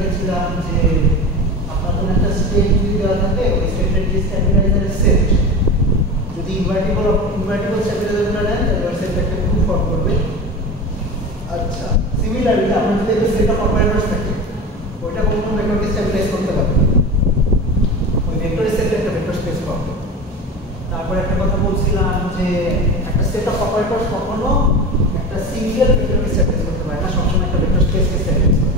দেখেছিলাম যে আপনাদের একটা স্টেট যদি দেওয়া থাকে ওই স্টেটের যে স্ট্যাবিলাইজারের সেট যদি ইনভার্টিবল স্ট্যাবিলাইজারটা নেন তাহলে ওই সেটটা একটা গ্রুপ ফর্ম করবে। আচ্ছা, সিমিলারলি আমরা যদি একটা সেট অফ অপারেটরস থাকে ওইটা কোন কোন ভেক্টরকে স্ট্যাবিলাইজ করতে পারবে, ওই ভেক্টরের সেটে একটা ভেক্টর স্পেস পাবে। তারপরে একটা কথা বলছিলাম যে একটা সেট অফ অপারেটরস কখনো একটা সিঙ্গেল ভেক্টরকে স্ট্যাবিলাইজ করতে পারে না, সবসময় একটা ভেক্টর স্পেসকে স্ট্যাবিলাইজ করে।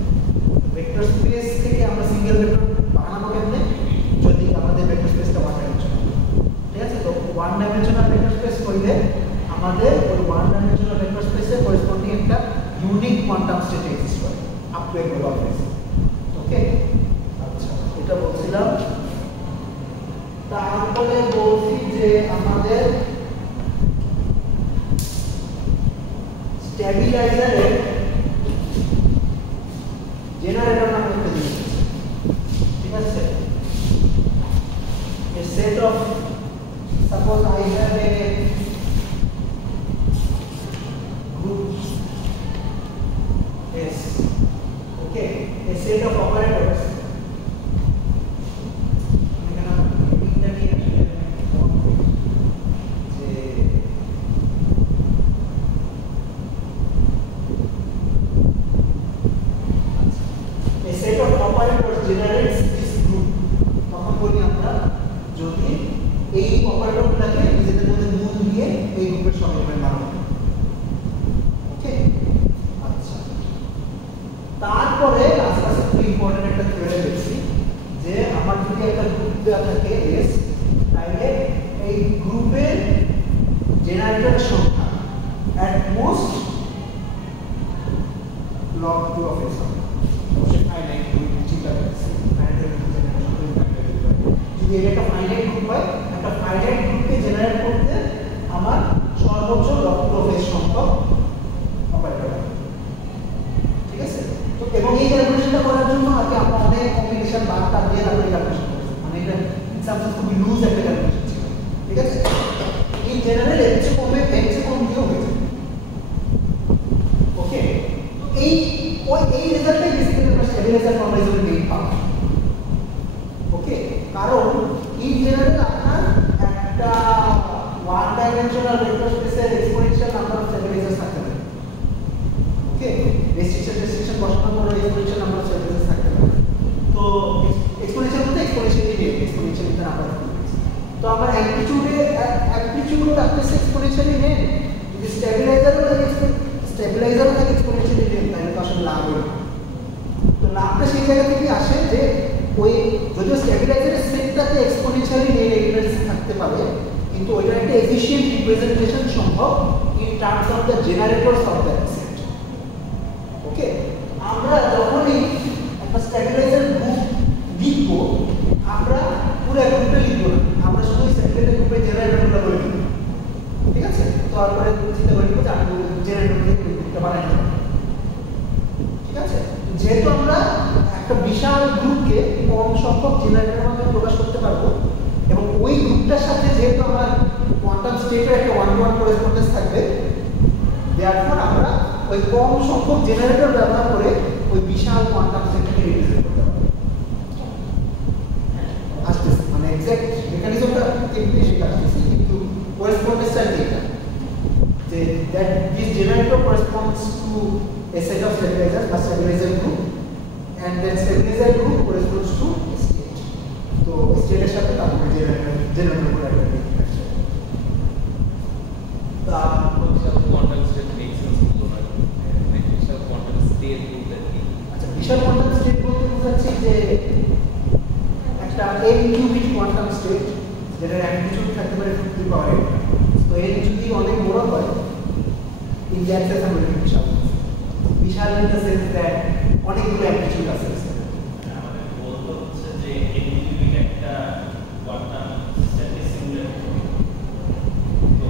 ভেক্টর স্পেস থেকে আমরা সিঙ্গেল ভেক্টর বানাবো কেমনে, যদি আমাদের ভেক্টর স্পেসটা ওয়ান ডাইমেনশনাল। ঠিক আছে, তো ওয়ান ডাইমেনশনাল ভেক্টর স্পেস হইলে আমাদের ওই ওয়ান ডাইমেনশনাল ভেক্টর স্পেসে করেসপন্ডিং একটা ইউনিক কোয়ান্টাম স্টেট এক্সিস্ট করে up to a global phase. Okay, আচ্ছা এটা বলছিলাম। তারপরে বলছি যে আমাদের স্ট্যাবিলাইজারের জেনারেটর নামে একটা জিনিস আছে, ঠিক আছে? A set of, suppose I have a group S, okay, a set of operators. A set of operators generates this group. তখন বলি আমরা যদি এই অপারেটরগুলোকে নিজেদের মধ্যে গুণ দিয়ে এই গ্রুপের সমীকরণ বানাবো। ওকে, আচ্ছা তারপরে আস্তে খুব ইম্পর্টেন্ট একটা থিওরি দেখছি যে আমার যদি একটা গ্রুপ দেওয়া থাকে S, তাহলে এই গ্রুপের জেনারেটর সংখ্যা at most log 2 of S হবে। অবশ্যই ফাইনাইট গ্রুপ চিন্তা করছি, যদি এটা একটা ফাইনাইট গ্রুপ হয়, একটা ফাইনাইট গ্রুপকে জেনারেট করতে আমার সর্বোচ্চ log 2 of S সংখ্যক অপারেটর লাগে। ঠিক আছে, তো এবং এই ক্যালকুলেশনটা করার জন্য আগে আমরা অনেক কম্বিনেশন বারটা দিয়ে তারপরে ক্যালকুলেশন করছি, মানে এটা সামহাউ খুবই লুজ একটা ক্যালকুলেশন ছিল। ঠিক আছে, এই জেনারেল এর চেয়ে কমে এর চেয়ে কম দিয়েও হয়ে যায়। ওকে, তো এই রেজাল্টটাই বেসিক্যালি আমরা স্ট্যাবিলাইজার নরমালাইজেশনের মেইন পাওয়া। ওকে, কারণ ইন জেনারেল আপনার একটা ওয়ান ডাইমেনশনাল ভেক্টর স্পেসের এক্সপোনেনশিয়াল নাম্বার অফ স্ট্যাবিলাইজারস থাকতে পারে। ওকে, রেস্ট্রিকশন বসানোর পরে এক্সপোনেনশিয়াল নাম্বার অফ স্ট্যাবিলাইজারস থাকতে পারে। তো এক্সপোনেনশিয়াল বলতে exponentially the number of vectors. তো আমরা অ্যামপ্লিটিউড থাকতেছে এক্সপোনেনশিয়ালি নেন, যদি স্ট্যাবিলাইজারও থাকে এক্সপোনেনশিয়ালি নেন, তাহলে তো আসলে লাভ হবে। তো লাভটা সেই জায়গা থেকে আসে যে ওই যদিও স্ট্যাবিলাইজারের সেটটাতে এক্সপোনেনশিয়ালি নেন এলিমেন্টস থাকতে পারে, কিন্তু ওইটা একটা এফিশিয়েন্ট রিপ্রেজেন্টেশন সম্ভব in terms of the generators of that set. Okay, আমরা যখনই একটা স্ট্যাবিলাইজার গ্রুপ লিখব, আমরা পুরো গ্রুপটা লিখব না, আমরা শুধু স্ট্যাবিলাইজার গ্রুপের জেনারেটরগুলো বলে লিখব। ঠিক আছে, তো তারপরে চিন্তা করে লিখব যে আমি জেনারেটর থেকে গ্রুপটা বানাই নেব। ঠিক আছে, যেহেতু আমরা একটা বিশাল গ্রুপকে কম সংখ্যক জেনারেটরের মাধ্যমে প্রকাশ করতে পারবো এবং ওই গ্রুপটার সাথে যেহেতু আমার কোয়ান্টাম স্টেটের একটা ওয়ান টু ওয়ান করেসপন্ডেন্স থাকবে, দেয়ারফর আমরা ওই কম সংখ্যক জেনারেটর ব্যবহার করে ওই বিশাল কোয়ান্টাম স্টেটকে রিপ্রেজেন্ট করতে পারবো। আসতেছে মানে এক্সাক্ট মেকানিজমটা কেমনি সেটা আসতেছে, কিন্তু করেসপন্ডেন্সটা এটা যে that this generator corresponds two a set of stabilizers বা stabilizer group and then stabilizer group corresponds to state. তো state এর সাথে তারপরে জেনারেটর করে একটা রিলেশন। তারপর কোয়ান্টাম স্টেট মেক সেন্স হলো না, বিশাল কোয়ান্টাম স্টেট বলতে কি? আচ্ছা, বিশাল কোয়ান্টাম স্টেট বলতে বোঝাচ্ছে যে একটা n কিউবিট কোয়ান্টাম স্টেট যেটার অ্যামপ্লিটিউড থাকতে পারে 2 পাওয়ার 8। তো n যদি অনেক বড় হয় ইন দ্যাট সেন্স আমরা বিশাল বিশাল ইন দ্য সেন্স দ্যাট অনেকগুলো অ্যামপ্লিটিউড আছে। আমাদের বলতে হচ্ছে যে n কিউবিট একটা কোয়ান্টাম স্টেটে সিঙ্গুলার, তো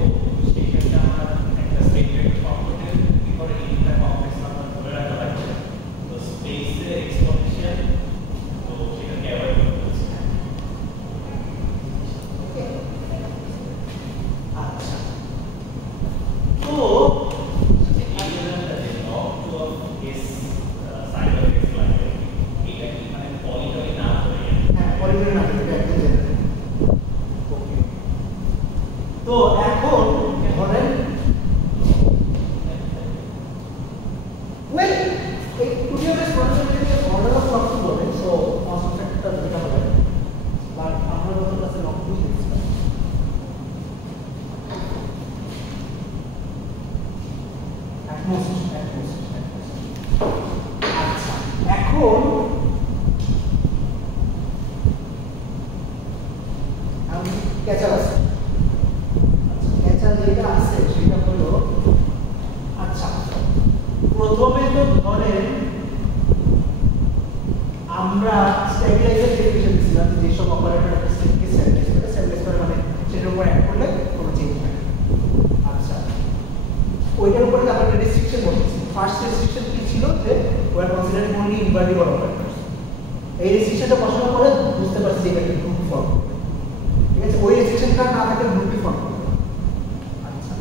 সেই ক্ষেত্রে আমরা একটা স্টেট ভেক্টর ফর্ম করতে কি করে ইনটা কমপ্লেক্স নাম্বার ধরে রাখা লাগবে। তো স্পেসে এক্সপোনেনশিয়াল, তো সেটাকে অ্যাভয়েড করতে হচ্ছে। আমরা স্টেবিলাইজার ডেফিনিশন দিয়েছিলাম যে সব অপারেটর একটা স্টেটকে স্টেবিলাইজ করে মানে সেটার উপর অ্যাড করলে কোনো চেঞ্জ হয় না। আচ্ছা, ওইটার উপরে আমরা একটা রেস্ট্রিকশন বলছি। ফার্স্ট রেস্ট্রিকশন কি ছিল যে were considering only invertible operators. এই রেস্ট্রিকশনটা বসানোর পরে বুঝতে পারছি যে এটা একটা গ্রুপ ফর্ম, ঠিক আছে? ওই রেস্ট্রিকশনটা না থাকলে গ্রুপই ফর্ম করবে। আচ্ছা,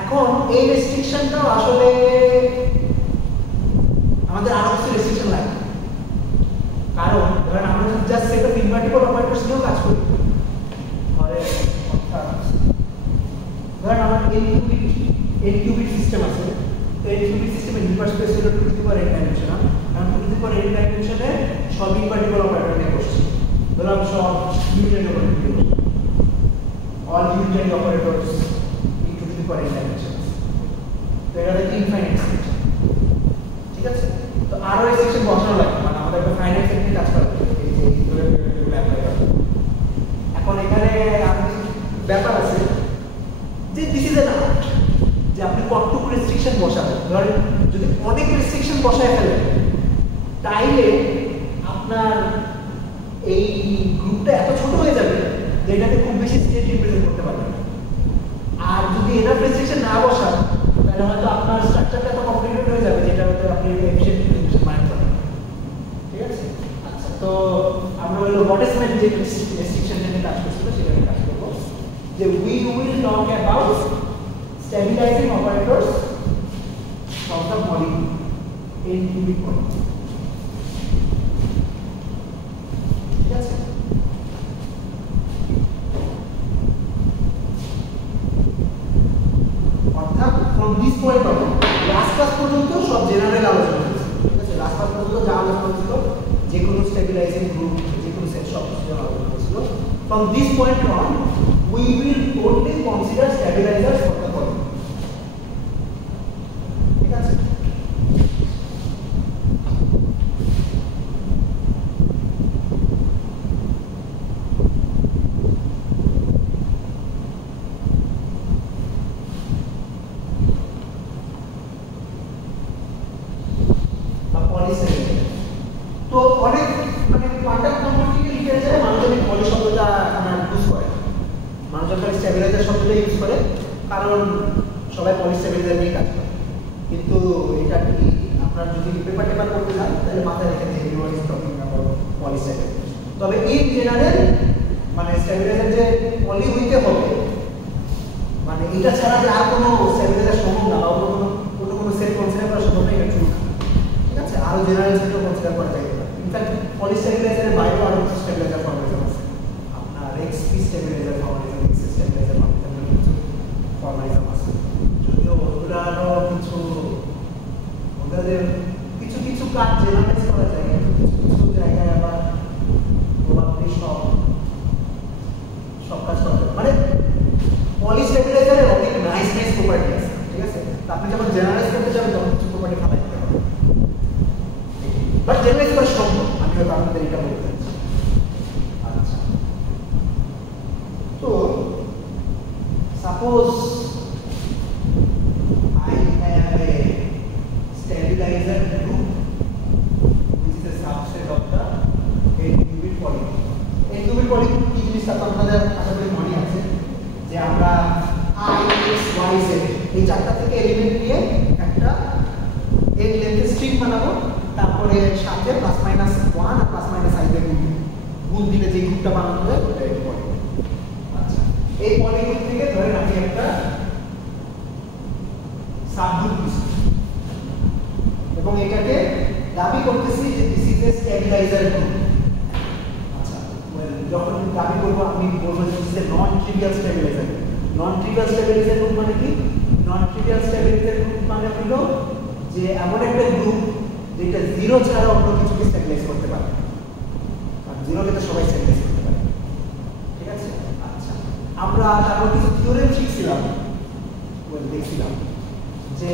এখন এই রেস্ট্রিকশনটাও আসলে আমাদের আরো কিছু রেস্ট্রিকশন লাগে, কারণ ধরেন আমরা যদি just set of invertible operators নিয়েও কাজ করি, ধরেন আমার n কিউবিট সিস্টেম আছে, তো n কিউবিট সিস্টেমে ইনভার্স স্পেস হলো 2 two the power n dimensional, কারণ 2 টু দি পাওয়ার n ডাইমেনশনে সব ইনভার্টিবল অপারেটর নিয়ে বসছি, ধরলাম সব ইউনিটারি অপারেটর নিয়ে বসছি, all unitary operators in 2 two the power n dimensional, তো এটা হচ্ছে ইনফাইনাইট সেকশন, ঠিক আছে? তো আরো এই সেকশন বসানো লাগে, মানে আমাদের একটা ফাইনাইট সেকশনে কাজ করা লাগে, এই যে এইগুলো অ্যাপ্লাই করা। এখন এখানে ব্যাপার আছে যে দিস ইজ এন আর্ট, যে আপনি কতটুকু রেস্ট্রিকশন বসাবেন। ধরেন যদি অনেক রেস্ট্রিকশন বসায় ফেলেন তাইলে আপনার এই গ্রুপটা এত ছোট হয়ে যাবে যে এটাকে খুব বেশি স্টেট রিপ্রেজেন্ট করতে পারবেন। আর যদি এনাফ রেস্ট্রিকশন না বসান তাহলে হয়তো আপনার স্ট্রাকচারটা এত কমপ্লিকেটেড হয়ে যাবে যেটা হয়তো আপনি এফিশিয়েন্ট রিপ্রেজেন্টেশন মাইন্ড করেন, ঠিক আছে? আচ্ছা, তো আমরা হলো বটেসমেন্ট যে রেস্ট্রিকশন নিয়ে কাজ করছিল সেটা নিয়ে কাজ করবো, যে we will talk about stabilizing operators of the molecule in cubic molecule, ঠিক আছে? অর্থাৎ from this point on last class পর্যন্ত সব জেনারেল আলোচনা হয়েছে, ঠিক আছে? লাস্ট ক্লাস পর্যন্ত যা আলোচনা হয়েছিল যে কোনো স্টেবিলাইজিং গ্রুপ যে কোনো সেট সব কিছু আলোচনা হয়েছিল। from this point on we will only consider stabilizers for the body, ঠিক আছে? তো অনেক মানে কোয়ান্টাম কম্পিউটিং লিটারেচারে মানুষজন পলি শব্দটা ইউজ করে, মানুষজন খালি স্টেবিলাইজার শব্দটা ইউজ করে কারণ সবাই পলি স্টেবিলাইজার নিয়ে কাজ করে, কিন্তু এটা কি আপনার যদি পেপার টেপার করতে চান তাহলে মাথায় রেখে যে everyone is talking about Pauli stabilizer. তবে ইন জেনারেল মানে স্টেবিলাইজার যে পলি হইতে হবে মানে এটা ছাড়া যে আর কোনো স্টেবিলাইজার সম্ভব না, বা অন্য কোনো সেট কনসিডার করা সম্ভব না, এটা ট্রু না, ঠিক আছে? আরো জেনারেল সেটও কনসিডার করা যায়। ইনফ্যাক্ট পলি স্টেবিলাইজারের বাইরেও আরো কিছু স্টেবিলাইজার ফর্মালিজম আছে, আপনার XP stabiliser formalism, x stabiliser formalism, কিছু ফর্মালিজম আছে, যদিও ওগুলো আরো কিছু ওদের কিছু কিছু কাজ জেনারেলাইজ করা যায়, কিন্তু কিছু কিছু জায়গায় আবার প্রবাবলি সব কাজ করা যায়। মানে পলি স্টেবিলাইজারের অনেক নাইস প্রপার্টি আছে, ঠিক আছে? আপনি যখন জেনারেলাইজ করতে যাবেন তখন কিছু প্রপার্টি ফালাই দিতে হবে, বাট জেনারেলাইজ করা সম্ভব, আমি হয়তো আপনাদের এটা বলতে চাচ্ছি। আচ্ছা, তো suppose I have a stabilizer group which is a subset of the n-cubic polygon. n-cubic polygon কি জিনিস আপনাদের আশা করি মনে আছে যে আমরা I, X, Y, Z এই চারটা থেকে এলিমেন্ট নিয়ে একটা n লেন্থের স্ট্রিং বানাবো, তারপরে সাথে প্লাস মাইনাস 1 আর প্লাস মাইনাস i দিয়ে গুণ দিলে যে গ্রুপটা বানানো হয় ওটা এই পলিগন। আচ্ছা, এই পলিগন থেকে ধরেন আমি একটা সাবগ্রুপ নিচ্ছি এবং এটাকে দাবি করতেছি যে this is A stabiliser group. আচ্ছা, যখন দাবি করব আমি বলবো যে this is A non trivial stabiliser group. Non trivial stabiliser group মানে কি? নন ট্রিভিয়াল স্টেবিলাইজার গ্রুপ মানে হলো যে এমন একটা গ্রুপ যেটা জিরো ছাড়া অন্য কিছুকে স্টেবিলাইজ করতে পারে, আর জিরোকে তো সবাই স্টেবিলাইজ করতে পারে, ঠিক আছে? আচ্ছা, আমরা তারপর কিছু থিওরেম শিখছিলাম, দেখছিলাম যে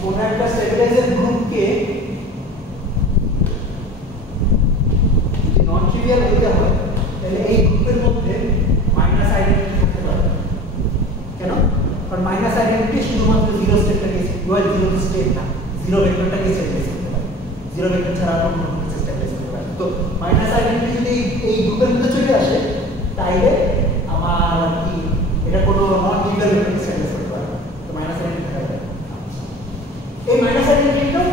কোন একটা স্টেবিলাইজার গ্রুপকে যদি নন ট্রিভিয়াল হতে হয় তাহলে এই গ্রুপের মধ্যে মাইনাস আইডেন্টিটি থাকতে পারে। কেন? কারণ মাইনাস আইডেন্টিটি শুধুমাত্র জিরো স্টেটটাকে জিরো স্টেট না, জিরো ভেক্টরটাকে স্টেবিলাইজ করতে পারে, জিরো ভেক্টর ছাড়া অন্য কিছু স্টেবিলাইজ করতে পারে। তো তো মাইনাস আইডেন্টি যদি এই গ্রুপের মধ্যে চলে আসে তাইলে আমার কি এটা কোনো নন ট্রিভিয়াল ম্যাট্রিক্স স্যাটিসফাই করতে পারে। তো মাইনাস আইডেন্টি থাকা যায়। এই মাইনাস আইডেন্টিটাও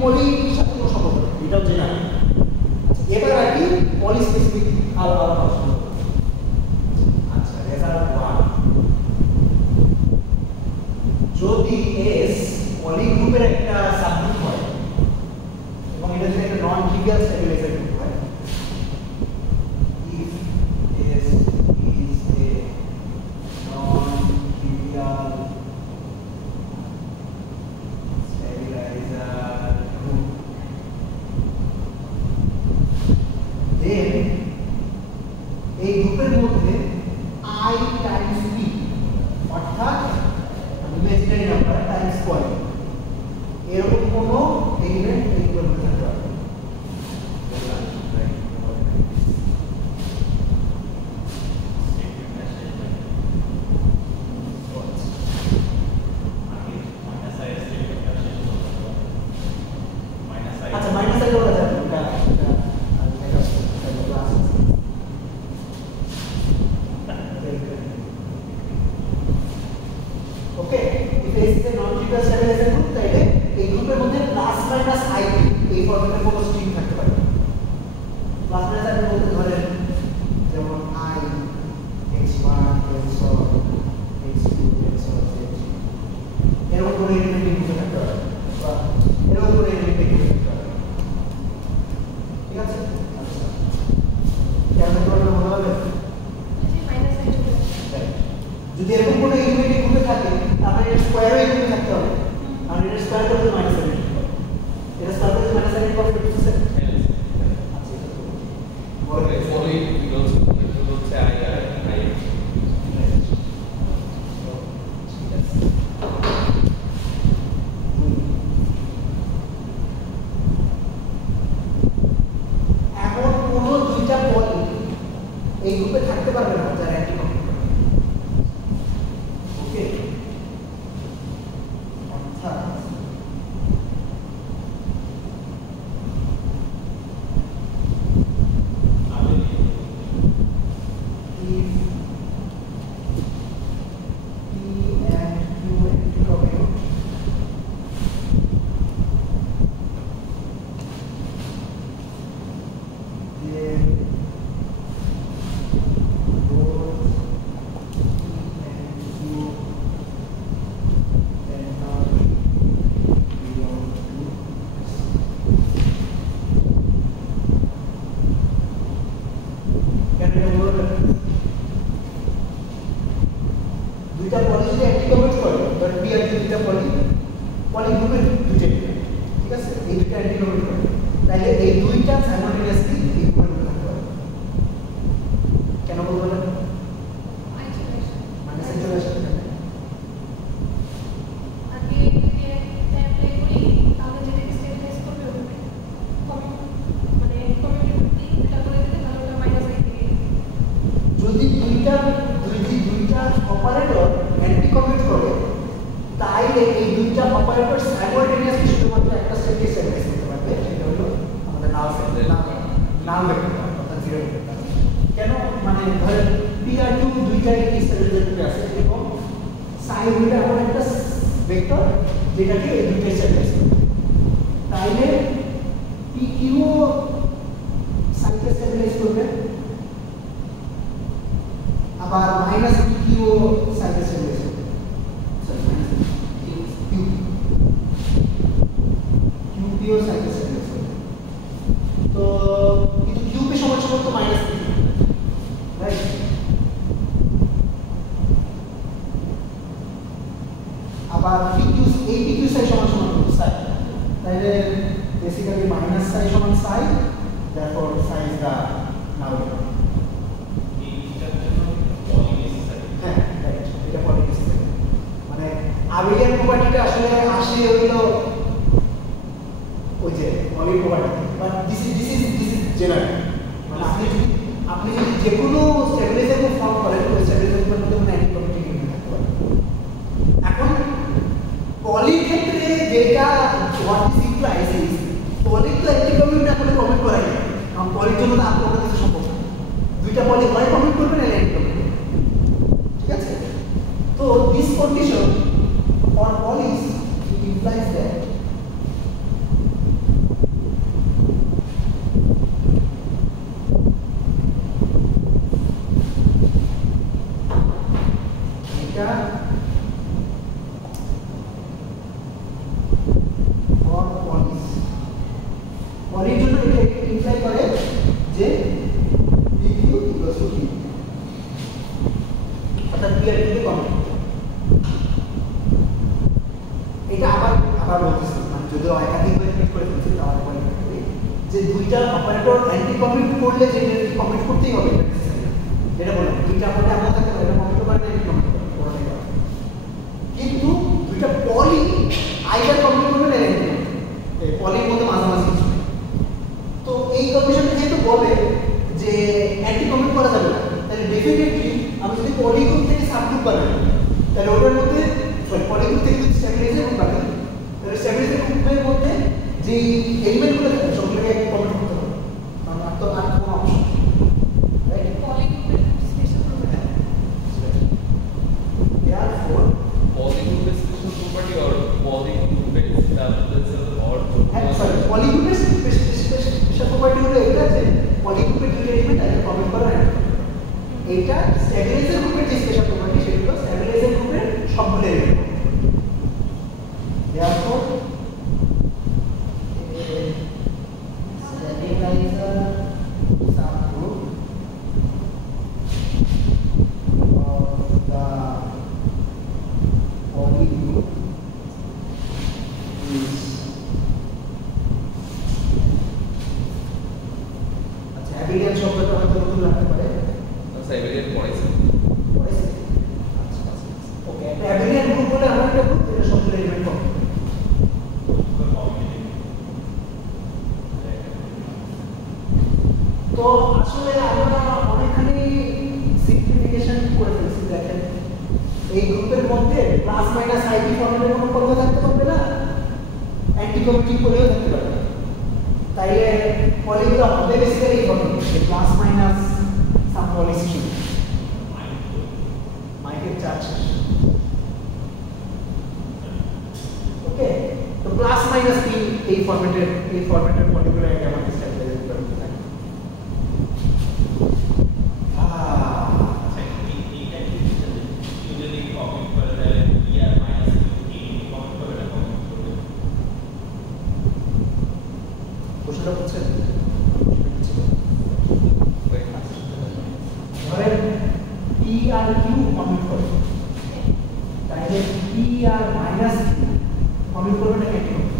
পলির সাথে কোনো সম্পর্ক নেই, এটাও জেনে রাখি। এবার আর কি পলি স্পেসিফিক আলাদা সম্পর্ক। আচ্ছা, রেজাল্ট 1 যদি এস পলি গ্রুপের একটা সাবগ্রুপ হয় এবং এটা যদি একটা নন ট্রিভিয়াল স্টেবিলাইজার গ্রুপ হয়, if S is a non-trivial stabilizer group, then এই গ্রুপের মধ্যে I times P অর্থাৎ ইমাজিনারি নাম্বার টাইমস পলি এরকম কোনো এলিমেন্ট এই গ্রুপের মধ্যে থাকতে পারে। আচ্ছা, মাইনাস আইডি বলা যাবে এটা class okay. if S is a non-trivial stabilizer group তাইলে এই গ্রুপের মধ্যে প্লাস মাইনাস i এই ফরম্যাটের কোনো স্ট্রিং থাকতে পারে। প্লাস মাইনাস i বলতে ধরেন যেমন i x1 x2 x3 এরকম করে এলিমেন্ট এই গ্রুপে থাকতে পারে বা এরকম করে এলিমেন্ট এই গ্রুপে থাকতে পারে। ঠিক আছে? আচ্ছা, কেমন করে মনে হবে? যদি এরকম কোনো এলিমেন্ট এই গ্রুপে থাকে তাহলে এর স্কয়ারও এই গ্রুপে থাকতে হবে, আর এর স্কয়ার করতে মাইনাস আইডেন্টি হবে। এর স্কয়ার করতে মাইনাস আইডেন্টি হবে 57। আচ্ছা, এটা তো বড় হয়ে পলি বিকজ এটা হচ্ছে আই আর আই এমন কোনো দুইটা পলি এই গ্রুপে থাকতে পারবে না যারা একই কম্পিউটার। ওকে, অর্থাৎ if P and Q anti-commute then both P and Q cannot belong to S. Can you remember? দুইটা পলি যদি অ্যান্টি-কমিউট করে, ধর পি আর দুইটা পলি গ্রুপের দুইটা, ঠিক আছে, এই দুইটা অ্যান্টি-কমিউট করে, তাহলে এই দুইটা সাইমালটেনিয়াসলি এই গ্রুপের মধ্যে থাকতে পারে। কেন বলবো না? মানে সিচুয়েশন যদি দুইটা অপারেটর অ্যান্টি-কমিউট করে তাইলে এই দুইটা অপারেটর সাইমালটেনিয়াসলি শুধুমাত্র একটা স্টেটকে স্টেবিলাইজ করতে পারবে, সেটা হলো আমাদের নাল ভেক্টর অর্থাৎ জিরো ভেক্টর। কেন? মানে ধরেন পি আর কিউ দুইটাই স্টেবিলাইজার গ্রুপে আছে এবং সাই হইলে এমন একটা ভেক্টর যেটাকে এই দুইটাই স্টেবিলাইজ করবে, তাইলে পি কিউ সাইকে স্টেবিলাইজ করবে, আবার মাইনাস পি কিউ সাইকে স্টেবিলাইজ করবে। সরি, মাইনাস কিউ পিও সাইকে স্টেবিলাইজ করবে। তো কিন্তু কিউ পি সমান সমান তো মাইনাস পি, রাইট? আবার পি কিউ এই পি কিউ সাই সমান সমান সাই, তাহলে বেসিক্যালি মাইনাস সাই সমান সাই, therefore psi is the null vector. হ্যাঁ, রাইট, এটা পলি নেসেসারি। মানে আবেলিয়ান প্রপার্টিটা আসলে আসে হইলো ওই যে Pauli property, but this is general. মানে আপনি যদি যে কোনো স্টেবিলাইজার ফর্ম করেন ওই স্টেবিলাইজারের মধ্যে কোনো অ্যান্টি-কমিউটিং এলিমেন্ট থাকতে পারে। এখন পলির ক্ষেত্রে যেটা হোয়াট ইজ ইমপ্লাইজ ইজ পলি তো অ্যান্টি-কমিউট এখন কমেন্ট করা যায়, কারণ পলি পলির জন্য তো আপনার কাছে সম্ভব না, দুইটা পলি হয় কমিট করবে না অ্যান্টি কমিট করবে, ঠিক আছে? তো this condition for Paulis implies that এটা ফর পলিস, পলির জন্য এটা ইমপ্লাই করে যে PQ ইকুয়ালস টু Q, অর্থাৎ P আর Q কে কমিট। এটা আবার বলতেছি, মানে যদিও একাধিকবার রিপিট করে ফেলছি তাহলে বলি যে দুইটা অপারেটর অ্যান্টি কমিট করলে যে কমিট করতেই হবে এটা বললাম, দুইটা অপারেটর আমরা থাকতে পারে কমিট করে অ্যান্টি কমিট করে, কিন্তু দুইটা পলি আইদার কমিট করবে না অ্যান্টি কমিট, এই পলির মধ্যে মাঝামাঝি কিছু। তো এই কন্ডিশনটা যেহেতু বলে যে অ্যান্টি কমিট করা যাবে না, তাহলে ডেফিনেটলি আমি যদি পলি গ্রুপ থেকে সাবগ্রুপ বানাই তাহলে ওটার মধ্যে পলি গ্রুপ থেকে যদি স্ট্যাবিলাইজার গ্রুপ বানাই তাহলে স্ট্যাবিলাইজার গ্রুপের মধ্যে যে এলিমেন্টগুলো থাকে সবগুলোকে কমিট করতে হবে, কারণ আর তো আর কোনো অপশন রাইট। পলি গ্রুপের special property therefore Poly group is special property or poly group is established or sorry Pauli গ্রুপের স্পেশাল প্রপার্টি হলো এটা যে পলি গ্রুপের দুটো এলিমেন্ট আছে কমিট করা হয়, এইটা স্ট্যাবিলাইজার গ্রুপের যে স্পেশাল প্রপার্টি সেটা হলো স্ট্যাবিলাইজার গ্রুপের সবগুলো element. therefore stabilizer subgroup of the poly group is আচ্ছা অ্যাবিলিয়ান শব্দটা হয়তো নতুন লাগতে পারে, Siberian points. ওকে একটা অ্যাবিলিয়ান গ্রুপ বলে আমার একটা গ্রুপ যেটা সবগুলো এলিমেন্ট হবে। তো আসলে আমরা অনেকখানি সিম্পলিফিকেশন করে ফেলছি। দেখেন এই গ্রুপের মধ্যে প্লাস মাইনাস আইডি ফর্মেটের কোনো পদ থাকতে পারবে না, অ্যান্টি কমিটিং করেও থাকতে পারবে না, তাইলে পলিগুলো হবে বেসিক্যালি এই ফর্মেট প্লাস মাইনাস সাম পলিস্ট্রিং মাইকের চার্জ। ওকে তো প্লাস মাইনাস এই ফর্মেটের পলিগুলো আমাদের স্ট্যাবিলাইজার করতে থাকে। প্রশ্নটা বুঝছেন? ধরেন পি আর কিউ কমিট করে, তাহলে P R minus Q commit করবে না কেটে করবে?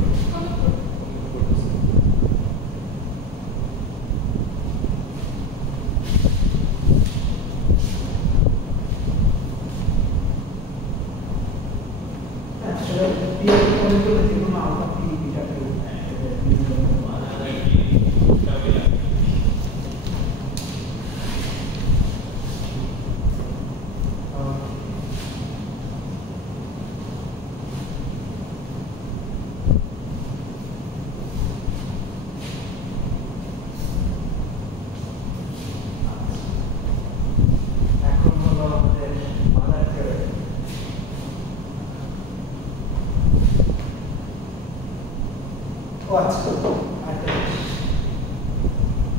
আসলে পি আর কিউ কমিট করবে যে কোনো আলফা পি বিটা কিউ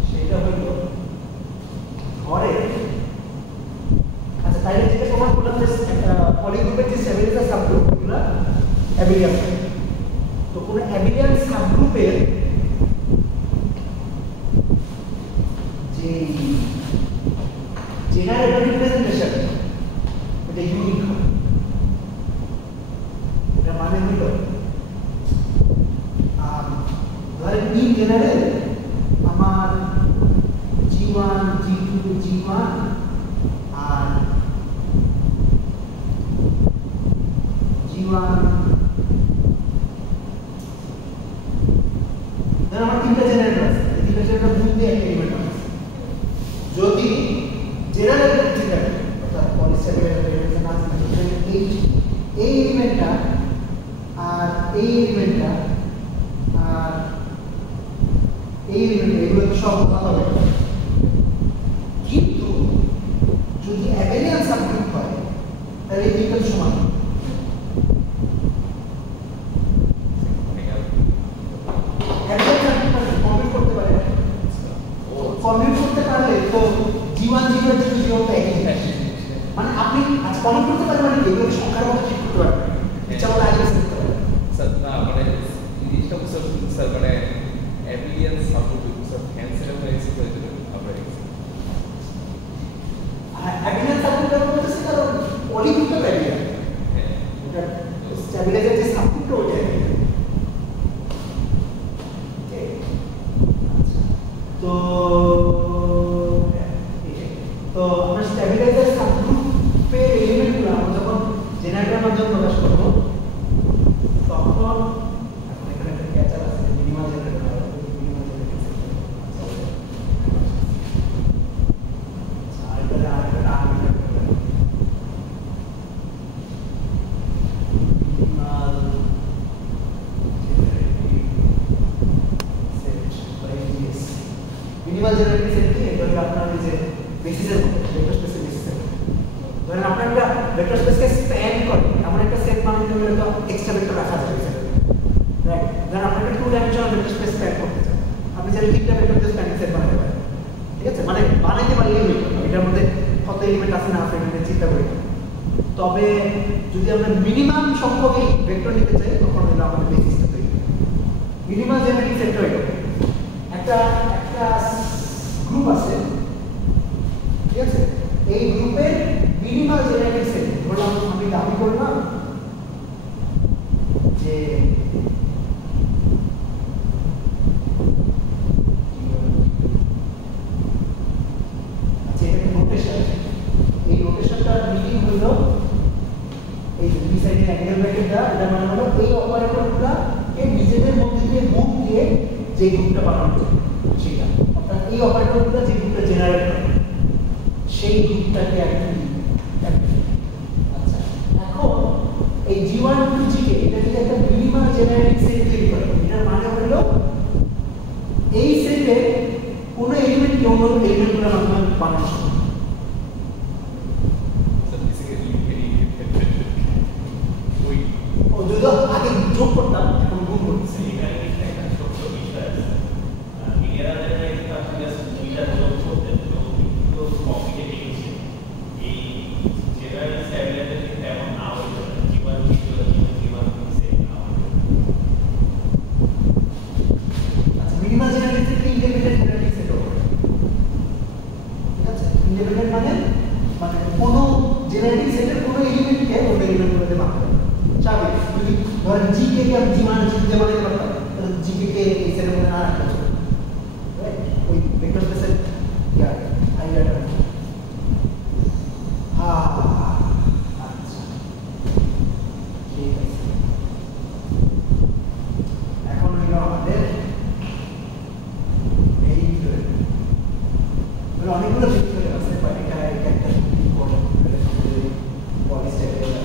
সেটা হলো ঘরে। আচ্ছা তাইলে যেটা প্রমাণ করলাম যে পলিগ্রুপের যে স্ট্যাবিলাইজার সাবগ্রুপগুলো অ্যাবিলিয়ান, তো কোনো অ্যাবিলিয়ান সাবগ্রুপের যে জেনারেল রিপ্রেজেন্টেশন এটা ইউনিক হবে। এটা মানে হলো ধরেন ইন জেনারেল আমার G1 G2 G1 আর G1 ধরেন আমার তিনটা জেনারেটর আছে, এই তিনটা জেনারেটর বুঝতে একটা এলিমেন্ট আছে। যদি জেনারেল ঠিক থাকে অর্থাৎ পলিস্ট্যাবিলাইজার এলিমেন্ট না থাকে এই এলিমেন্টটা আর এই এলিমেন্টটা আর এই এলিমেন্ট এগুলো তো সব আলাদা হবে। কমিউট করতে পারলে তো G1 G2 G1 তো একই জিনিস। মানে আপনি আচ্ছা কমিউট করতে পারলে মানে কি এগুলো সংখ্যার মতো ঠিক করতে পারবেন ইচ্ছা হলে আইএস করতে পারবেন স্যার না মানে জিনিসটা স্যার স্যার মানে অ্যাবিলিয়ান সাপোর্ট স্যার ক্যান্সেল হয়েছে তো এটা আপনার অ্যাবিলিয়ান সাপোর্ট করতে বলতেছি কারণ অলিম্পিক অ্যাবিলিয়ান এটা স্ট্যাবিলাইজার যে সাপোর্টটা ওটা তো তো আমরা স্ট্যাবিলাইজার সাবগ্রুপের এলিমেন্টগুলো আমরা যখন জেনারেটরের মাধ্যমে প্রকাশ করব তখন এখানে একটা ক্যাচার আছে মিনিমাল জেনারেটর মিনিমাল জেনারেটর আর এটা আর্মিটার মিনিমাল মিনিমাল জেনারেটর সেট কি এটা হলো আপনার যে বেসিসের ভেক্টর স্পেসের বেসিসের ধরেন আপনি একটা ভেক্টর স্পেসকে স্প্যান করে এমন একটা সেট বানাতে হলে তো এক্সট্রা ভেক্টর রাখা যায় রাইট ধরেন আপনি একটা two dimensional vector space span করতে চান আপনি চাইলে তিনটা ভেক্টর দিয়ে স্প্যানিং সেট বানাতে পারেন ঠিক আছে মানে বানাইতে পারলেই হইল এটার মধ্যে কত এলিমেন্ট আছে না আছে এটা চিন্তা করি তবে যদি আমরা মিনিমাম সংখ্যক ভেক্টর নিতে চাই তখন হলো আমাদের বেসিসটা তৈরি মিনিমাল জেনারেটিং সেটটা হইল একটা গ্রুপ আছে ঠিক আছে এই গ্রুপের মিনিমাল জেনারেটিং সেট ধরলাম আমি দাবি করলাম যে আচ্ছা এটা একটা রোটেশন এই রোটেশনটার মিনিং হলো এই দুই সাইডে অ্যাঙ্গেল ব্র্যাকেটটা এটা মানে হলো এই অপারেটরগুলোকে নিজেদের মধ্যে দিয়ে মুভ দিয়ে যে গ্রুপটা বানানো যায় সেটা অর্থাৎ এই অপারেটরগুলো যে গ্রুপটা জেনারেট করে সেই গ্রুপটাকে আচ্ছা এখন এই G1 টু Gk এটা যদি একটা মিনিমাল জেনারেটিং সেট তৈরি করে এটার মানে হলো এই সেটে কোনো এলিমেন্টকে অন্য এলিমেন্টগুলোর মাধ্যমে বানানো সম্ভব যদি আগে যোগ করতাম এখন গুণ করতেছি এখানে একটা ছোট্ট বিষয় আছে এরা যারা এটা আসলে দুইটা যোগ করতে তো কমপ্লিকেটেড হচ্ছে এই জেনারেল স্ট্যাবিলাইজার কিন্তু এমন না হইতো জীবন জীবন সেট না হইতো আচ্ছা minimal generating set independent generating set হবে ঠিক আছে ইন্ডিপেন্ডেন্ট মানে কোনো জেনারেটিং সেটের কোনো এলিমেন্টকে অন্য এলিমেন্টগুলোতে মাপতে হবে স্বাভাবিক যদি ধরেন Gk কে আমি G মানে G বানাতে পারতাম তাহলে Gk কে এই সেটের মধ্যে না রাখতে হবে রাইট ওই ভেক্টর স্পেসের আইডিয়াটা আচ্ছা ঠিক আছে এখন হইল আমাদের এই অনেকগুলো ভেক্টর আছে বাট এটা একটা ইম্পর্টেন্ট পলিস্টাইলের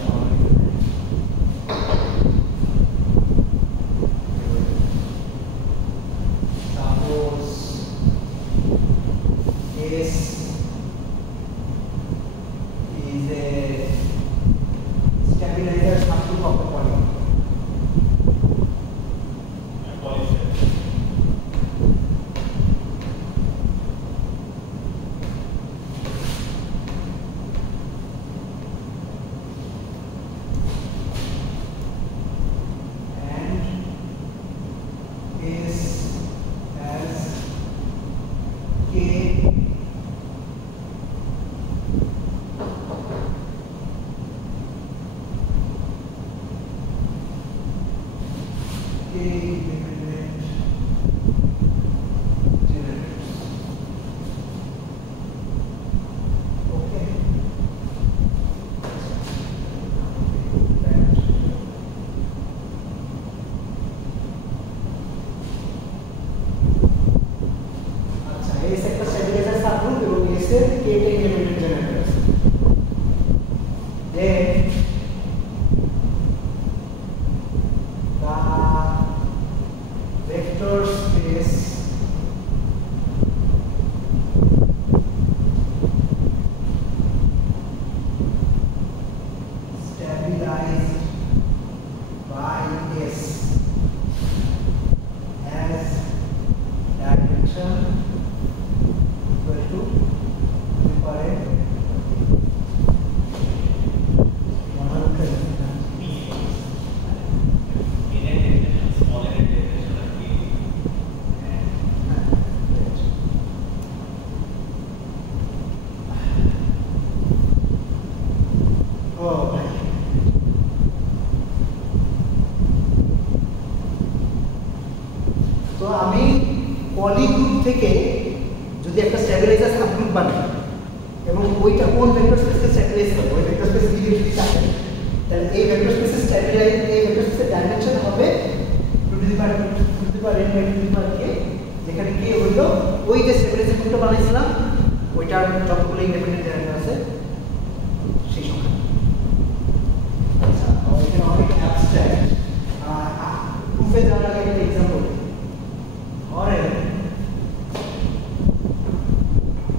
থেকে যদি একটা স্ট্যাবিলাইজার সাবগ্রুপ বানায় এবং ওইটা কোন ভেক্টর স্পেসকে স্ট্যাবিলাইজ করে ওই ভেক্টর স্পেস যদি থাকে তাহলে এই ভেক্টর স্পেসের স্ট্যাবিলাইজ এই ভেক্টর স্পেসের ডাইমেনশন হবে two to the power n by two to the power k, যেখানে k হলো ওই যে স্ট্যাবিলাইজার গ্রুপটা বানাইছিলাম ওইটার যতগুলো ইন্ডিপেন্ডেন্ট ভ্যারিয়েবল আছে সেই সংখ্যা। আচ্ছা, এখানে অনেক অ্যাবস্ট্রাক্ট প্রুফে যাওয়ার আগে একটা এক্সাম্পল ধরে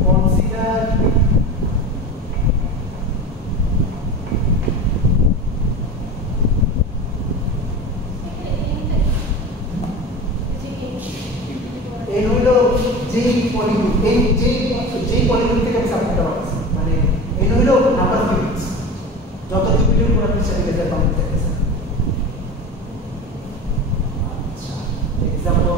কনসিডার n হলো যেই পলিগন যেই পলিগন থেকে আমি সাবমিট করা হচ্ছে মানে n হলো নাম্বার অফ ইউনিটস যত কিউবিটের উপর আপনি স্ট্যাবিলাইজার বানাতে চাইছেন। আচ্ছা, এক্সাম্পল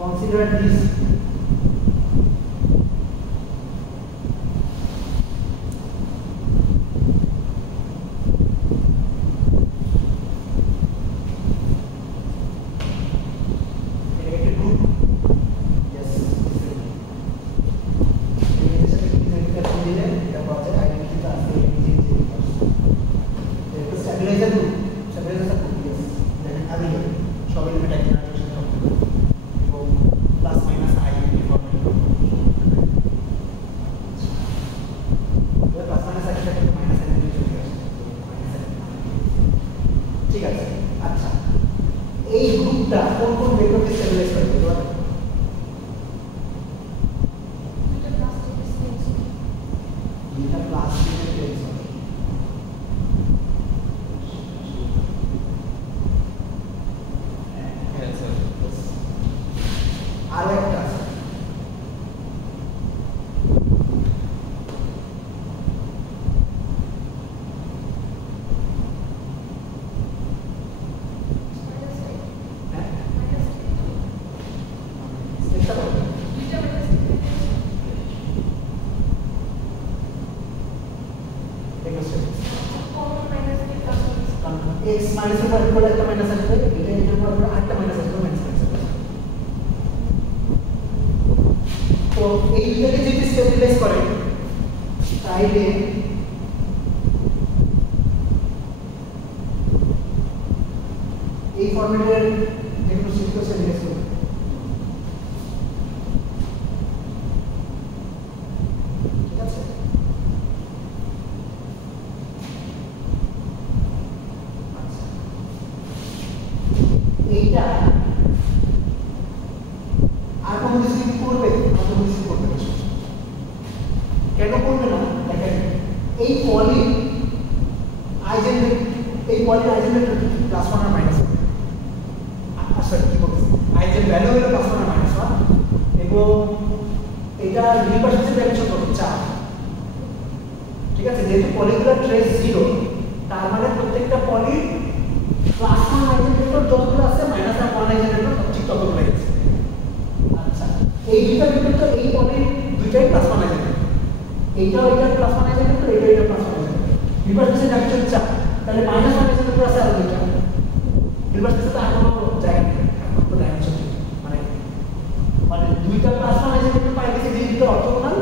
consider this ঠিক আছে। আচ্ছা, এই গ্রুপটা কোন কোন ভেক্টরকে স্ট্যাবিলাইজ করে বলতে পারবেন? দুইটা প্লাস টেন্স হবে। হ্যাঁ স্যার, আরো একটা আছে x মাইনাস এর পরে একটা মাইনাস আসবে, এটা এর পরে আরেকটা মাইনাস আসবে, মাইনাস আসবে। তো এই দুটোকে যদি স্টেবিলাইজ করে তাইলে এই ফরম্যাটের যেকোনো শিফট স্টেবিলাইজ করবে। ঠিক আছে, এইটা আর কোনো কিছু কি করবে? আর কোনো কিছু করবে না। কেন করবে না? দেখেন এই পলি আইজেনভেক্টর প্লাস ওয়ান আর মাইনাস ওয়ান, সরি কি বলছি, আইজেন ভ্যালু হলো প্লাস ওয়ান আর মাইনাস ওয়ান এবং এটা রিভার্সের ডাইরেকশন কত? 4। ঠিক আছে, যেহেতু পলিগুলার ট্রেস 0 তার মানে প্রত্যেকটা পলি প্লাস ওয়ান আইজেনভেক্টর যতগুলো আছে মাইনাস ওয়ান আইজেনভেক্টর ঠিক ততগুলো আছে। আচ্ছা, এই দুইটা ভেক্টর তো এই পলির দুইটাই প্লাস ওয়ান আইজেনভেক্টর, এইটাও এটা প্লাস ওয়ান আইজেনভেক্টর, এইটাও এটা প্লাস ওয়ান আইজেনভেক্টর। রিভার্সের ডাইরেকশন 4, তাহলে মাইনাস ওয়ান আইজেনভেক্টর আছে আর দুইটা। রিভার্সের তো আর কোনো জায়গা নেই, এখন তো ডাইমেনশন মানে দুইটা প্লাস ওয়ান আইজেনভেক্টর পাই গেছে, যে দুটো অর্থোগোনাল,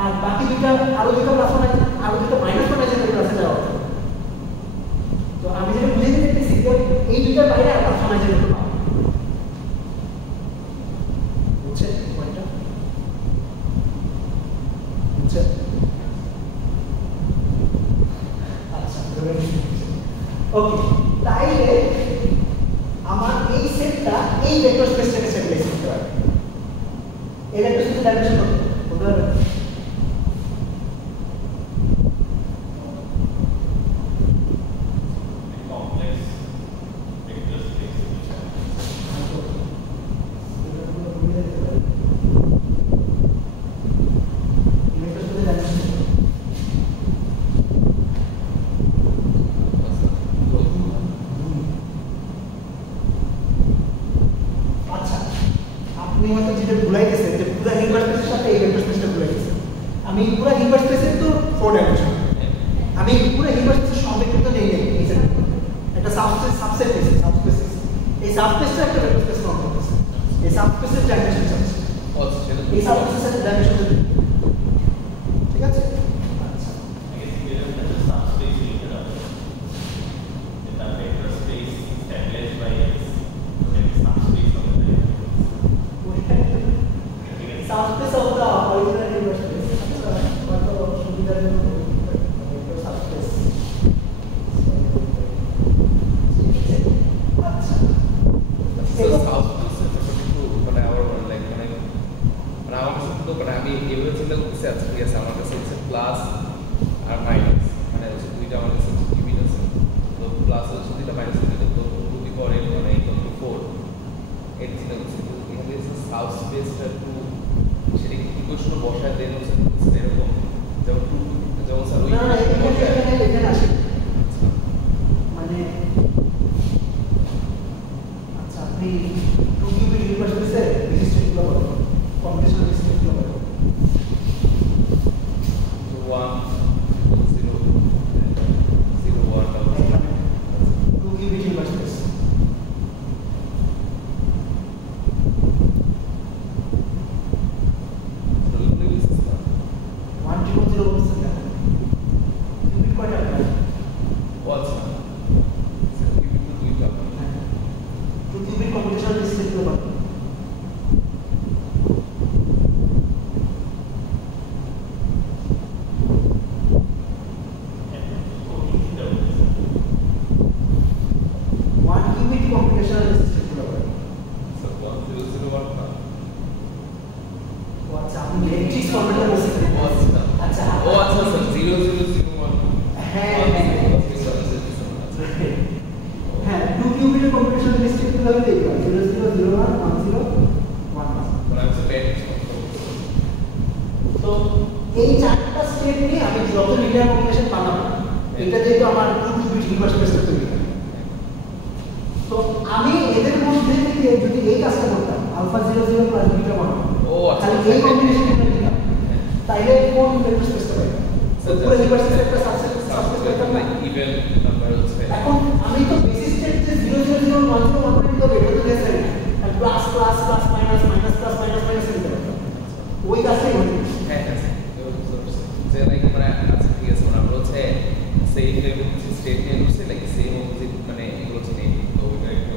আর বাকি দুইটা আরো দুইটা প্লাস ওয়ান আরো দুইটা মাইনাস ওয়ান আইজেনভেক্টর আছে যাওয়া। তো আমি যেটা বুঝে দিতেছি যে এই দুইটার বাইরে আর প্লাস ওয়ান আইজেনভেক্টর পাবো। বুঝছেন পয়েন্টটা? বুঝছেন? আচ্ছা, ওকে, তাইলে আমার এই সেটটা এই ভেক্টর স্পেসটাকে স্ট্যাবিলাইজ করতে পারবে। এই ভেক্টর স্পেসের ডাইমেনশন কত বলতে পারবেন? সাবসেট আছে, সাবস্পেস। এই সাবস্পেসটা একটা ভেক্টর স্পেস ফর্ম করতেছে। এই সাবস্পেসের ডাইমেনশন আছে। আচ্ছা সেটা এই সাবস্পেসের সাথে ডাইমেনশন আছে। ঠিক আছে? আচ্ছা। I guess if you have such a subspace related object, with a vector space stabilized by X, then subspace of the vector. Subspace of the original universe space. আচ্ছা, কত সুবিধার জন্য ভেক্টর সাবস্পেস। আচ্ছা। So subspace একটু মানে আমার like মানে আমার কাছে তো মানে আমি এভাবে চিন্তা করতেছি আচ্ছা ঠিক আছে আমার কাছে হচ্ছে প্লাস আর মাইনাস মানে হচ্ছে দুইটা আমার কাছে গিভেন আছে তো প্লাস হচ্ছে দুইটা মাইনাস দুইটা তো টু দি পাওয়ার n মানে ইকুয়াল টু 4 এর চিন্তা করছি তো এখানে হচ্ছে সাবস্পেসটা একটু সেটা ইকুয়েশন বসায় দেন হচ্ছে এরকম যেমন টু যেমন স্যার ওই না না এখানে আসে মানে আচ্ছা আপনি 2 কিউবিক ইউনিভার্স স্পেসে রেজিস্ট্রেশন করবেন কম্পিটিশন রেজিস্ট্রেশন করবেন 1 0 0 1 এখানে 2 কিউবিক ইউনিভার্স স্পেস এই চারটা স্টেপ নিয়ে আমি যত লিনিয়ার কম্বিনেশন বানাবো এটা যেহেতু আমার 2 কিউবিক ইউনিভার্স স্পেস তৈরি হবে তো আমি এদের মধ্যে থেকে যদি এই কাজটা করতাম আলফা 00 প্লাস বিটা 1 ও আচ্ছা তাহলে এই কম্বিনেশনটা দিতাম তাইলে কোন ভেক্টর স্পেসটা পাই পুরো ইউনিভার্স স্পেসের একটা সাবসেট পেতাম না ইভেন নাম্বার হচ্ছে এখন আমি তো বেসিস স্টেট যে 00 1 0 1 তো ভেক্টর দিয়ে সারি plus plus plus minus minus plus minus minus দিতে পারতাম ওই কাজটাই হলো হ্যাঁ যে লাইক মানে আচ্ছা ঠিক আছে মানে আমরা হচ্ছে সেই লেভেল যে স্টেট নিয়ে করছি লাইক সেম অপোজিট মানে এগুলো হচ্ছে নেই তো ওইটা একটু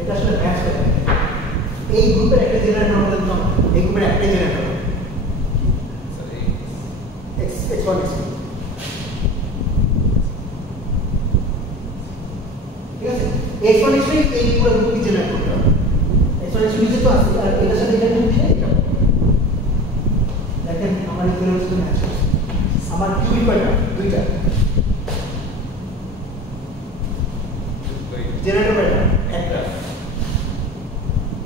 এটা আসলে ম্যাচ করে এই গ্রুপের একটা জেনারেটর আমাদের নাম এই গ্রুপের একটাই জেনারেটর সরি x1 ঠিক আছে x1 এই পুরো গ্রুপটি জেনারেট করতে হবে x1 নিচে তো আছে আর এটার সাথে এটা দিলে এটা দেখেন আমার ইকুয়ালেন্স তো ম্যাচ আমার কিউবিক কয়টা দুইটা জেনারেটর কয়টা একটা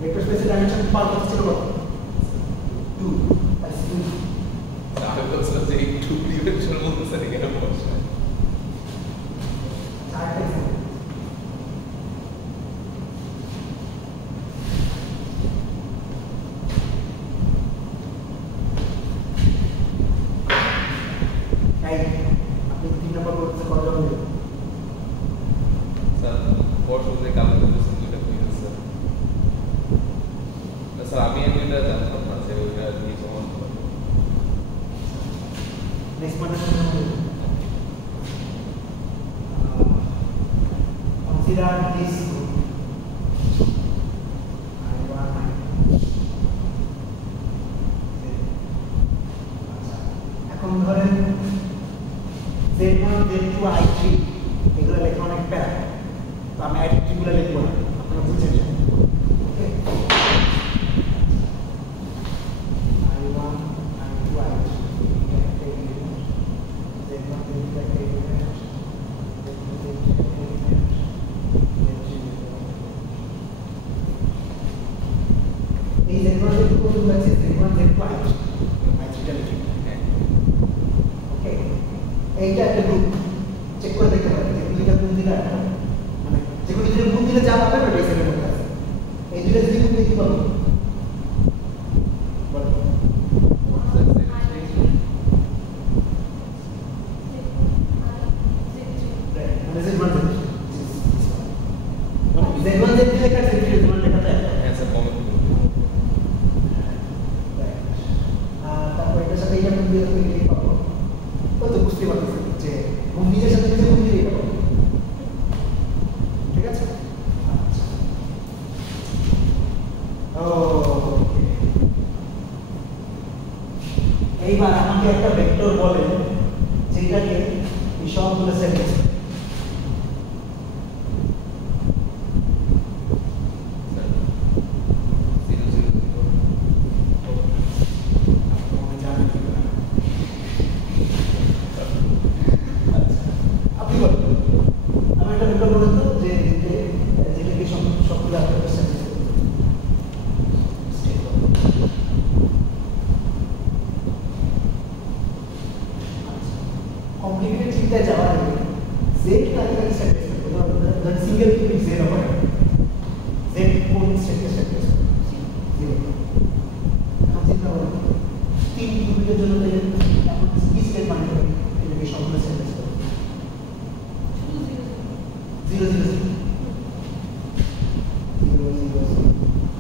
ভেক্টর স্পেসের ডাইমেনশন পার করতে ছিল কত 2 আসলে আমি বলছিলাম যে একটু ডিরেকশন মধ্যে স্যার এখানে বসে চারটা আপনি 3 নম্বর করতে কত হবে স্যার বর্ষতে কালো করতেছেন দুইটা কইছে স্যার স্যার আমি এটা জানতাম না যে ওইটা দিয়ে জমা next point consider this group এখন ধরেন Z1 Z2 I3 এগুলো লেখা অনেক প্যারা তো আমি I3 গুলো লিখবো না আপনারা বুঝছেন ওকে I1 I2 I3 Z1 এই Z1 Z2 পর্যন্ত আছে Z1 Z2 I3টা লিখি ওকে এইটা একটা গ্রুপ চেক করে দেখতে পারেন যে দুইটা গ্রুপ দিলে একটা মানে যে কোনো দুইটা গ্রুপ দিলে যা পাবেন ওটাই সেটের মধ্যে আছে এই দুইটা যদি গ্রুপ দেখতে পাবো এইটা গুণ দিয়ে তুমি এটাই পাবো। ওই তো বুঝতে পারতেছেন যে গুণ নিজের সাথে নিজে গুণ দিয়ে এটা পাবো। ঠিক আছে? আচ্ছা। ওকে। এইবার আমাকে একটা ভেক্টর বলেন যেটাকে এই সবগুলো সেট করতে আপনি বলেন আমি একটা ভেক্টর বলেন তো যে যেটাকে সবগুলো আপনাদের সাথে কমপ্লিকেটেড চিন্তায় যাওয়ার আগে জেড কাকে স্ট্যাটিস্টিক্স করতে হবে সিঙ্গেল কিউবিক জেড হবে জেড কোন স্ট্যাটিস্টিক্স জিরো এখন চিন্তা করুন তিন কিউবিকের জন্য এখন কি স্টেট মানে হবে এটাকে সবগুলো স্ট্যাটিস্টিক্স করতে জিরো জিরো জিরো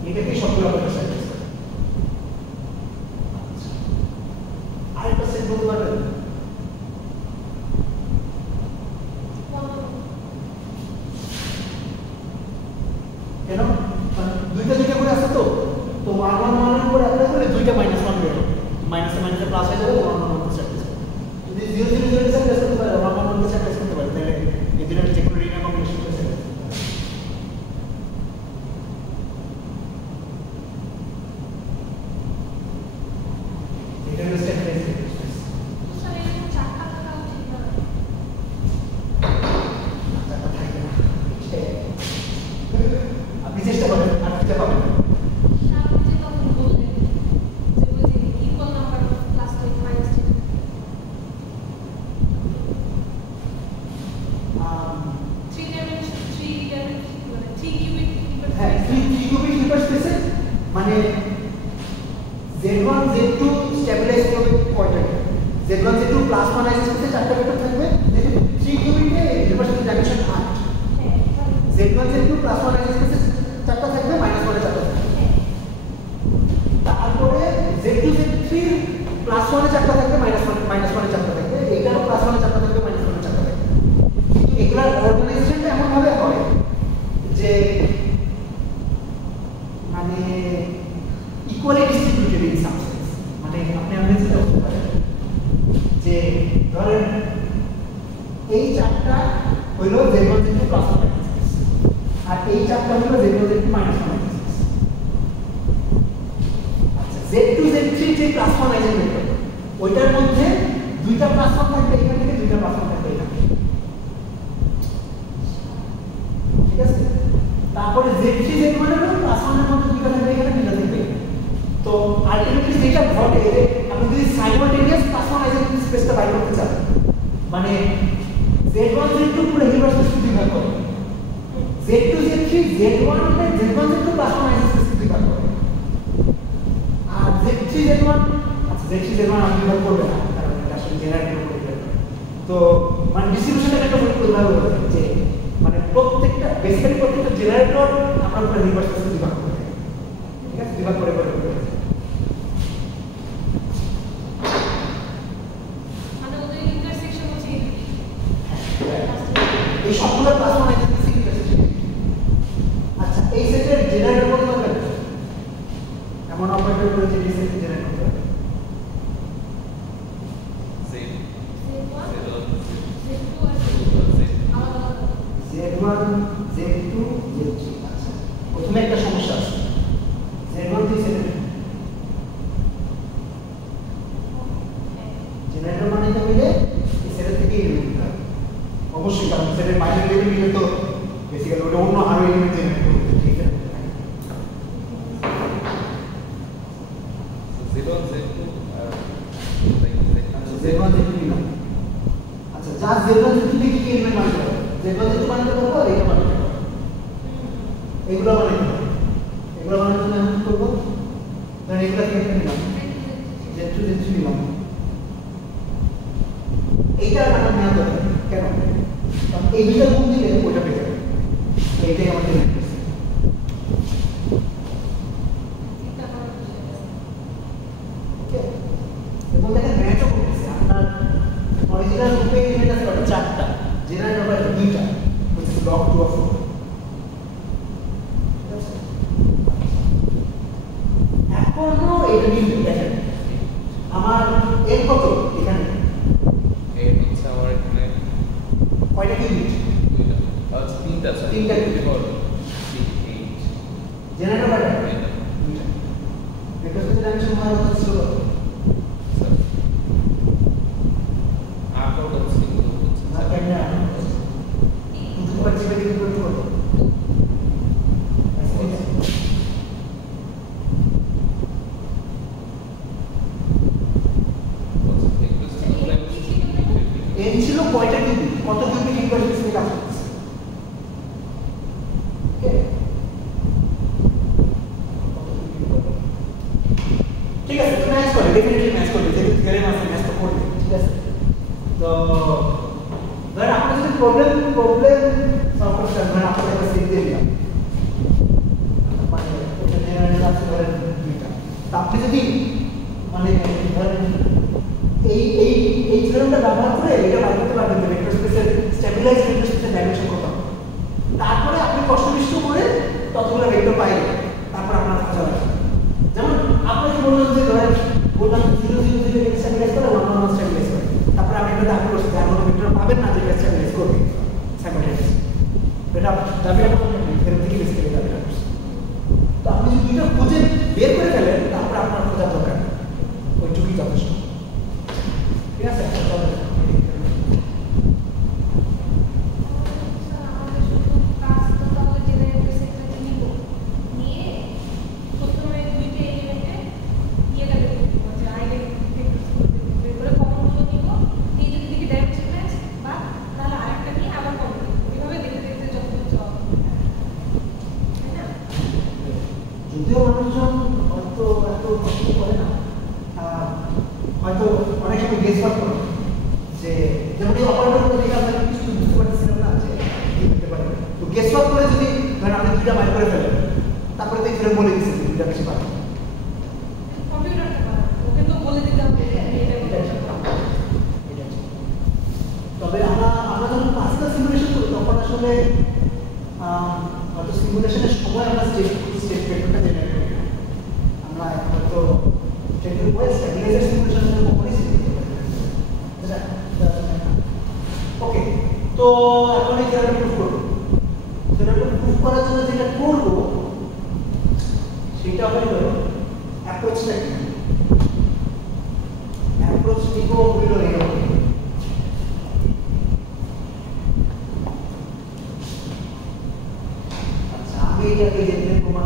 এটাকে সবগুলো আপনাদের স্ট্যাটিস্টিক্স করতে আরেকটা সেট বলতে পারবেন কেন দুইটা দুইটা করে আছে তো তো 1 1 1 করে অ্যাপ্লাই করলে দুইটা -1 বের হবে মাইনাসে মাইনাসে প্লাস হয়ে যাবে 1 1 1 সেট যদি 0 0 0 সেট করতে পারে 1 1 1 সেট করতে পারে তাহলে এই দুইটার যে কোনো রিনা কম্বিনেশন করে সেট এটা হলো স্টেপ আপনি চেষ্টা করেন আর চেষ্টা করেন মানে Z1 Z2 স্টেবিলাইজ করবে কয়টা Z1 Z2 প্লাস 1 আইসিস করতে চারটা ভেক্টর থাকবে যেহেতু 3 কিউবিকে universal dimension 8 Z1 Z2 plus 1 আইসিস করতে চারটা থাকবে মাইনাস 1 এ চারটা থাকবে তারপরে Z2 Z3 প্লাস 1 এ চারটা থাকবে মাইনাস 1 এ চারটা থাকবে এইটারও প্লাস 1 এ চারটা থাকবে মাইনাস 1 এ চারটা থাকবে কিন্তু এগুলার অর্গানাইজেশনটা এমন ভাবে হয় যে মানে equally distributed in some sense মানে আপনি আমাদের চিন্তা করতে পারেন যে ধরেন এই চারটা হইল Z1 Z2 প্লাস 1 আর এই চারটা হইল Z1 Z2 মাইনাস 1 আচ্ছা Z2 Z3 যে প্লাস 1 আইসিস ভেক্টর ওইটার মধ্যে দুইটা প্লাস 1 থাকবে এখান থেকে দুইটা প্লাস 1 থাকবে এখান থেকে ঠিক আছে তারপরে Z3 Z1 এর প্লাস 1 এর মধ্যে দুইটা থাকবে এখানে দুইটা থাকবে তো আলটিমেটলি যেটা ঘটে যে আপনি যদি সাইমultaneous প্লাস 1 আইসিস স্পেসটা বাইর করতে চান মানে Z1 Z2 পুরো ইউনিভার্সাল স্পেস বিভাগ করে Z2 Z3 Z1 এর Z1 Z2 plus 1 ISIS space বিভাগ করে আর Z3 Z1 আচ্ছা Z3 Z1 আমি বিভাগ করবে না কারণ এটা আসলে জেনারেট করে তো মানে ডিস্ট্রিবিউশনটা একটা বড় প্রভাব হবে যে মানে প্রত্যেকটা বেসিক্যালি প্রত্যেকটা জেনারেটর আমরা পুরো ইউনিভার্সাল স্পেস বিভাগ করে ঠিক আছে বিভাগ করে এই সবগুলো প্লাস 1 আইসিস ইন্টারসেকশন আচ্ছা এই সেটের জেনারেটর করতে হবে এমন অপারেটর করে যে সেট জেনারেট করতে হবে Z1 Z2 Z3 আচ্ছা প্রথমে একটা সমস্যা আছে Z1 থেকে জেনারেটর মানে তো মিলে এই সেটের থেকে এলিমেন্ট হবে অবশ্যই কারণ সেটের বাইরের লেভেল মিলে তো বেসিক্যালি ওটা অন্য আরো এলিমেন্ট জেনারেট করবে ঠিক আছে Z1 Z2 আর Z1 Z2 নিলাম আচ্ছা যা Z1 Z2 থেকে কি এলিমেন্ট বানাতে হবে Z1 Z2 বানাতে পারবো আর এটা বানাতে পারবো এগুলো বানাতে হবে এগুলো বানানোর জন্য আমি কি করবো ধরেন এগুলো থেকে নিলাম Z2 Z3 নিলাম এইটা আমার নেওয়া দরকার কেন কারণ এই দুইটা গুণ দিলে ওইটা পেয়ে যাবে এইটাই আমাদের ওকে এবং দেখেন অরিজিনাল গ্রুপে এলিমেন্ট আছে কত 4টা, জেনারেল নাম্বার 2টা, হচ্ছে লগ 2 অফ 4। এখনো এটা মিলবে, দেখেন আমার এর কত এখানে এই হচ্ছে আমার এখানে কয়টা কিউবিট, দুইটা আচ্ছা তিনটা আছে, তিনটা কিউবিট। 8 জেনারেল নাম্বার 2টা, এটা হচ্ছে ডাইমেনশন হয় হচ্ছে ছিল স্যার আউট অফ সিঙ্গল হচ্ছে না কেন দুটো পাচ্ছি বেশি করে কত এন ছিল কয়টা কিউবিট, কত কিউবিট ইকুয়ালেন্স নিয়ে কাজ করতেছে। ওকে ঠিক আছে, তো ম্যাচ করে, ডেফিনেটলি ম্যাচ করবে, যেহেতু থিওরেম আছে ম্যাচ তো করবে। ঠিক আছে, তো ধরেন আপনি যদি প্রবলেম সলভ করতে চান, ধরেন আপনার একটা সেট দিয়ে দিলাম, মানে এটা জেনারেল আছে ধরেন 2টা, তা আপনি যদি মানে ধরেন এই থিওরেমটা ব্যবহার করে এটা বার করতে পারবেন যে ভেক্টর স্পেসের স্ট্যাবিলাইজ ভেক্টর স্পেসের ডাইমেনশন কত, তারপরে আপনি কষ্টবিষ্ট করে ততগুলো ভেক্টর পাইলেন, তারপর আপনার খোঁজা লাগবে। যেমন আপনাকে বললাম যে ধরেন বললাম 0 0 0 এর স্ট্যাবিলাইজ করে 1 1 স্ট্যাবিলাইজ করে, তারপরে আপনি একটা দাবি করছেন যে এমন ভেক্টর পাবেন না যেটা স্ট্যাবিলাইজ করবে সাইমালটেনিয়াসলি, এটা দাবিটা করতে ফেরত থেকে বেশি করে দাবিটা করছেন। তো আপনি যদি দুইটা খুঁজে বের করে ফেলেন, তারপর আপনার খোঁজার দরকার ওইটুকুই যথেষ্ট। ঠিক আছে, যদিও মানুষজন হয়তো এত কষ্ট করে না, হয়তো অনেক সময় গেস ওয়ার্ক করে, যে যেমন এই অপারেটরগুলো দেখে আমরা কিছু বুঝতে পারতেছিলাম না যে কি হতে পারে, তো গেস ওয়ার্ক করে যদি ধরেন আপনি 2টা বাইর করে ফেলেন, তারপরে তো এখানে বলে দিচ্ছেন যে 2টা বেশি পাবেন, তবে আমরা যখন ক্লাসিক্যাল সিমুলেশন করি তখন আসলে হয়তো সিমুলেশনের সময় আমরা স্টেট ভেক্টরটা জেনারেট করি না, আমরা হয়তো স্টেটের উপরে স্ট্যাবিলাইজার সিমুলেশনের জন্য কখনোই সিলেক্ট করতে পারি না। ওকে, তো এখন এই থিওরেমটা প্রুফ করব। থিওরেমটা প্রুফ করার জন্য যেটা করব সেটা হলো অ্যাপ্রোচটা কি। অ্যাপ্রোচ নিব হইল এরকম, এটাকে যেতে প্রমাণ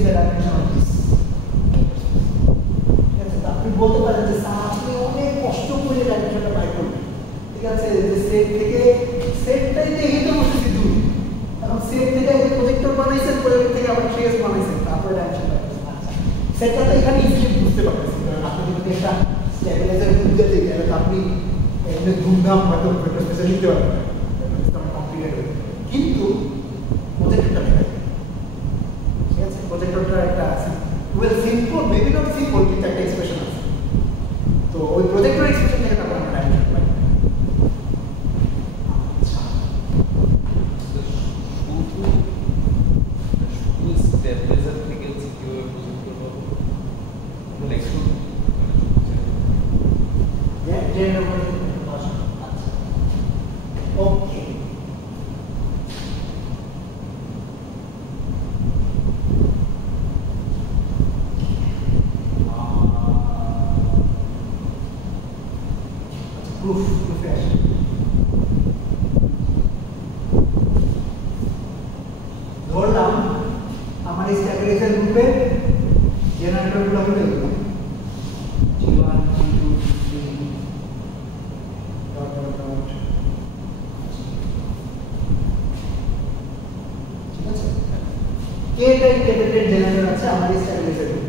is the dimension of this. ঠিক আছে, আপনি বলতে পারেন যে স্যার আপনি অনেক কষ্ট করে ডাইমেনশনটা বাইর করবেন, ঠিক আছে, যে সেট থেকে সেটটাই দেখে তো বসেছি দূর, এবং সেট থেকে প্রজেক্টর বানাইছেন, প্রজেক্টর থেকে আবার ট্রেস বানাইছেন, তারপরে ডাইমেনশন বানাইছেন। আচ্ছা, সেটটা তো এখানে ইজিলি বুঝতে পারতেছি, কারণ আপনি যদি একটা স্ট্যাবিলাইজার বুঝতে দিই তাহলে তো আপনি এমনি ধুমধাম হয়তো ভেক্টর স্পেসে লিখতে পারবেন, কমপ্লিকেটেড হবে, কিন্তু প্রজেক্টরটা দেখা যায়, ঠিক আছে, প্রজেক্টরটা একটা well simple, maybe not simple, কিন্তু একটা এক্সপ্রেশন আছে, তো ওই প্রজেক্টর এক্সপ্রেশন থেকে তারপর আমরা ডাইমেনশন পাই। আচ্ছা, শুধু স্টেবিলাইজার থেকে কিভাবে প্রজেক্ট করবো, লাইক শুধু ওকে, প্রুফে আসে। ধরলাম আমার এই স্ট্যাবিলাইজার গ্রুপের জেনারেটরগুলো হলো এগুলো, G1, G2, G3, dot dot dot, ঠিক আছে, কে টাইপ ক্যাপিটাল জেনারেটর আছে আমার এই স্ট্যাবিলাইজার গ্রুপে।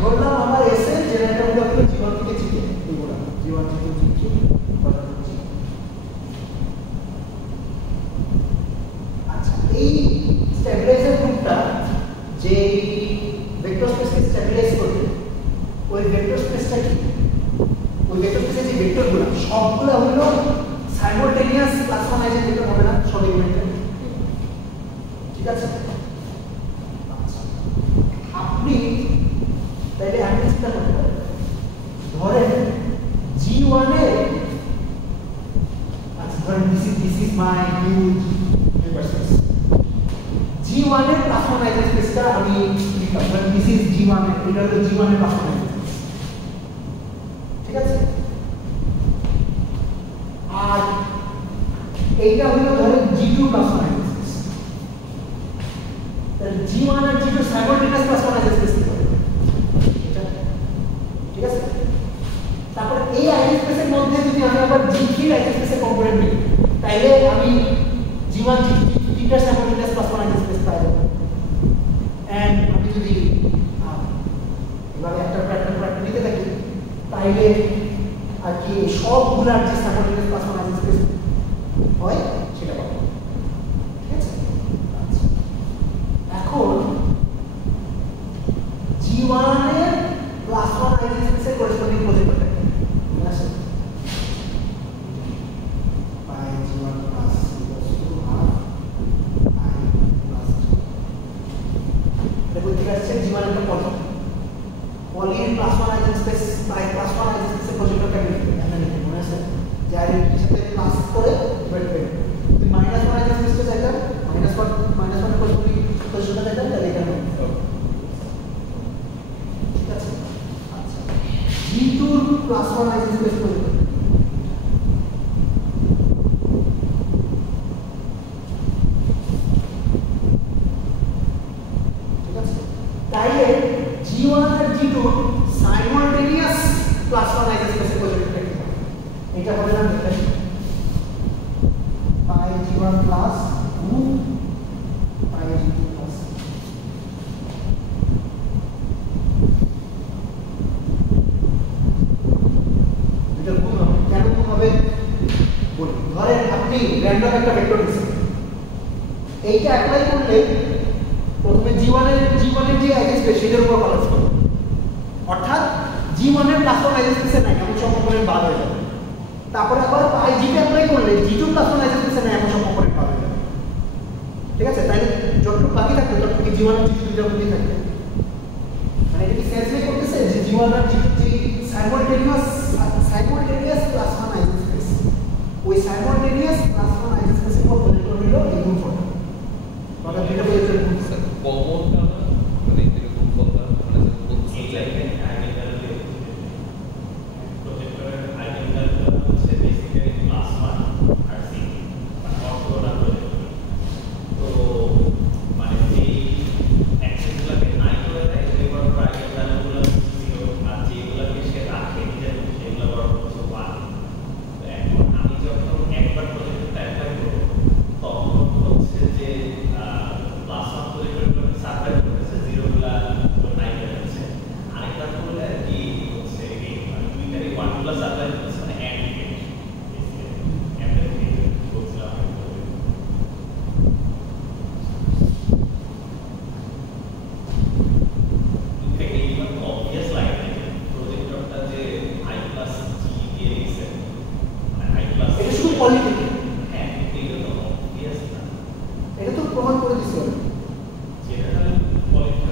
ধরলাম আমার এসে জেনারেটরগুলো হলো জীবন থেকে চিঠি, এগুলো জীবন থেকে চিঠি, আচ্ছা, এই স্ট্যাবিলাইজার গ্রুপটা যে ভেক্টর স্পেসকে স্ট্যাবিলাইজ করবে, ওই ভেক্টর স্পেসটা কি, ওই ভেক্টর স্পেসের যে ভেক্টরগুলো সবগুলো হলো সাইমultaneous প্লাস ওয়ান আইজেন ভেক্টর হবে না সব এলিমেন্টের, ঠিক আছে। আচ্ছা, আপনি তাহলে আমি চিন্তা করতে পারি, ধরেন G1 এর, আচ্ছা ধরেন this is my huge vector space, G1 এর প্লাস ওয়ান আইজেন স্পেসটা আমি লিখলাম, ধরেন দিস ইজ G1 এর, এটা হলো G1 এর প্লাস ওয়ান আইজেন স্পেস, ঠিক আছে। আর এইটা হলো ধরেন G2 plus one eigen space, তাহলে G1 আর G2 simultaneous plus one eigen space হবে, ঠিক আছে। তারপর এই আইজেন স্পেসের মধ্যে যদি আমি আবার G3 আইজেন স্পেসের কম্পোনেন্ট নিই, তাহলে আমি G1 G3 টা সাইমultaneous প্লাস ওয়ান আইজেন স্পেস পাই যাব। এন্ড আমি যদি এভাবে একটা প্যাটার্ন নিতে থাকি, তাহলে আর কি সবগুলার যে simultaneous plus one eigen space হয় সেটা পাবো, ঠিক আছে। আচ্ছা, এখন G1 এর প্লাস ওয়ান আইজেন স্পেসের করেসপন্ডিং প্রজেক্টরটা কি আছে, পাই G1 plus half I plus, এটা বলতে পারছে G1 একটা পলির plus one eigen space by plus one eigen স্পেসের প্রজেক্টরটা কি এখানে মনে আছে, যার এর সাথে প্লাস করে ডিভাইড করে যদি মাইনাস ওয়ান আইজেন স্পেসটা চাইতাম, মাইনাস ওয়ান এর করেসপন্ডিং প্রজেক্টরটা চাইতাম, তাহলে এখানে ঠিক আছে। আচ্ছা, G2 plus one eigen space projector, ঠিক আছে, তাইলে G1 আর G2 simultaneous plus one eigen স্পেসের প্রজেক্টরটা কি হবে, এটা হবে না দেখেন পাই G1 প্লাস 2 পাই G2 প্লাস, এটা গুণ হবে, কেন গুণ হবে বলি। ধরেন আপনি র্যান্ডম একটা ভেক্টর নিছেন, এইটা অ্যাপ্লাই করলে প্রথমে G1 এর যে আইজেন স্পেস সেটার উপর ব্যালেন্স করবে, অর্থাৎ G1 এর প্লাস ওয়ান আইজেন স্পেসে নাই এমন সব কম্পোনেন্ট বাদ হয়ে যাবে, তারপরে আবার পাই G2 অ্যাপ্লাই করলে G2 প্লাস ওয়ান আইজেন স্পেসে নাই এমন সব কম্পোনেন্ট বাদ হয়ে যাবে, ঠিক আছে। তাহলে যতটুকু বাকি থাকবে ততটুকু G1 আর G2 যতটুকু থাকবে, মানে এটা কি সেন্স মেক করতেছে যে G1 আর G2 যে সাইমultaneous ওই সাইমultaneous ক্লাস 1 আইডেন্টিফাইসের উপর প্রজেক্টর হলো এই গ্রুপটা অর্থাৎ দুটো প্রজেক্টর গ্রুপ কমনটা মানে এরকম কথা মানে বলতে এই চাই লাইনে আইডেন্টিটি প্রজেক্টরের আইডেন্টিটি হচ্ছে বেসিক্যালি ক্লাস 1 আর সি মানে অর্থোগোনাল প্রজেক্টর তো মানে এই অ্যাক্সেসগুলোকে নাই করে দেয় সেগুলোর আইডেন্টিটিগুলো জিরো আর যেগুলোকে সে রাখে সেগুলো বড় হচ্ছে 1 এখন আমি যখন একবার প্রজেক্টরটা অ্যাপ্লাই করব তখন হচ্ছে যে ক্লাস 1 প্রজেক্টরগুলোকে সার্ভাইভ করতেছে জিরোগুলা নাই হয়ে যাচ্ছে আরেকবার করলে আর কি হচ্ছে এই দুইটারই 1 গুলা সার্ভাইভ করতেছে মানে এন্ড বলছিলাম এইবার অবভিয়াস লাগে না যে প্রজেক্টরটা যে I প্লাস G দিয়ে দিয়েছে মানে I প্লাস এটা শুধু পলিটিক্যাল হ্যাঁ এটা তো অবভিয়াস না এটা তো প্রমাণ করে দিছে জেনারেল পলিটিক্যাল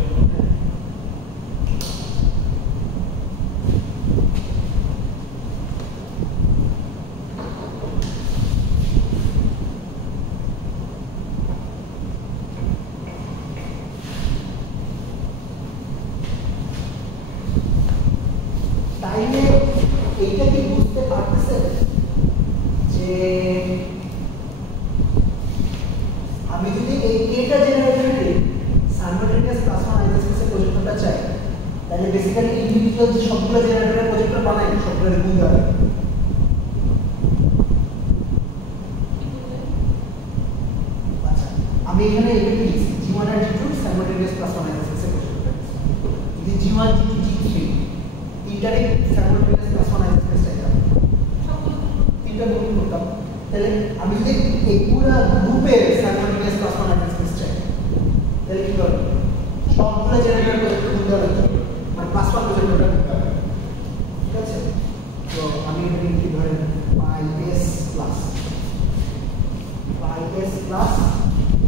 তাইলে এইটা কি বুঝতে পারতেছেন যে আমি যদি এই এটা জেনারেটরে সাইমultaneous ক্লাস 1 আইডেন্টিফাইসের প্রজেক্টরটা চাই তাহলে বেসিক্যালি ইন্ডিভিজুয়াল যে সবগুলো জেনারেটরের প্রজেক্টর বানাই সবগুলো এরকম দেওয়া হয়। আচ্ছা আমি এখানে এটা কি লিখছি G1 আর G2 সাইমultaneous ক্লাস 1 আইডেন্টিফাইসের প্রজেক্টরটা যদি G1 G2 G3 তিনটারই সাইমultaneous ক্লাস 1 আইডেন্টিফাইস চাই তিনটা গ্রুপ করতাম তাহলে আমি যদি এই পুরো গ্রুপের সাইমultaneous ক্লাস 1 আইডেন্টিফাইস চাই তাহলে কি করব সবগুলো জেনারেটর প্রজেক্টর খুলতে হবে মানে ক্লাস 1 প্রজেক্টরটা খুলতে হবে ঠিক আছে তো আমি এখানে কি ধরেন পাইএস প্লাস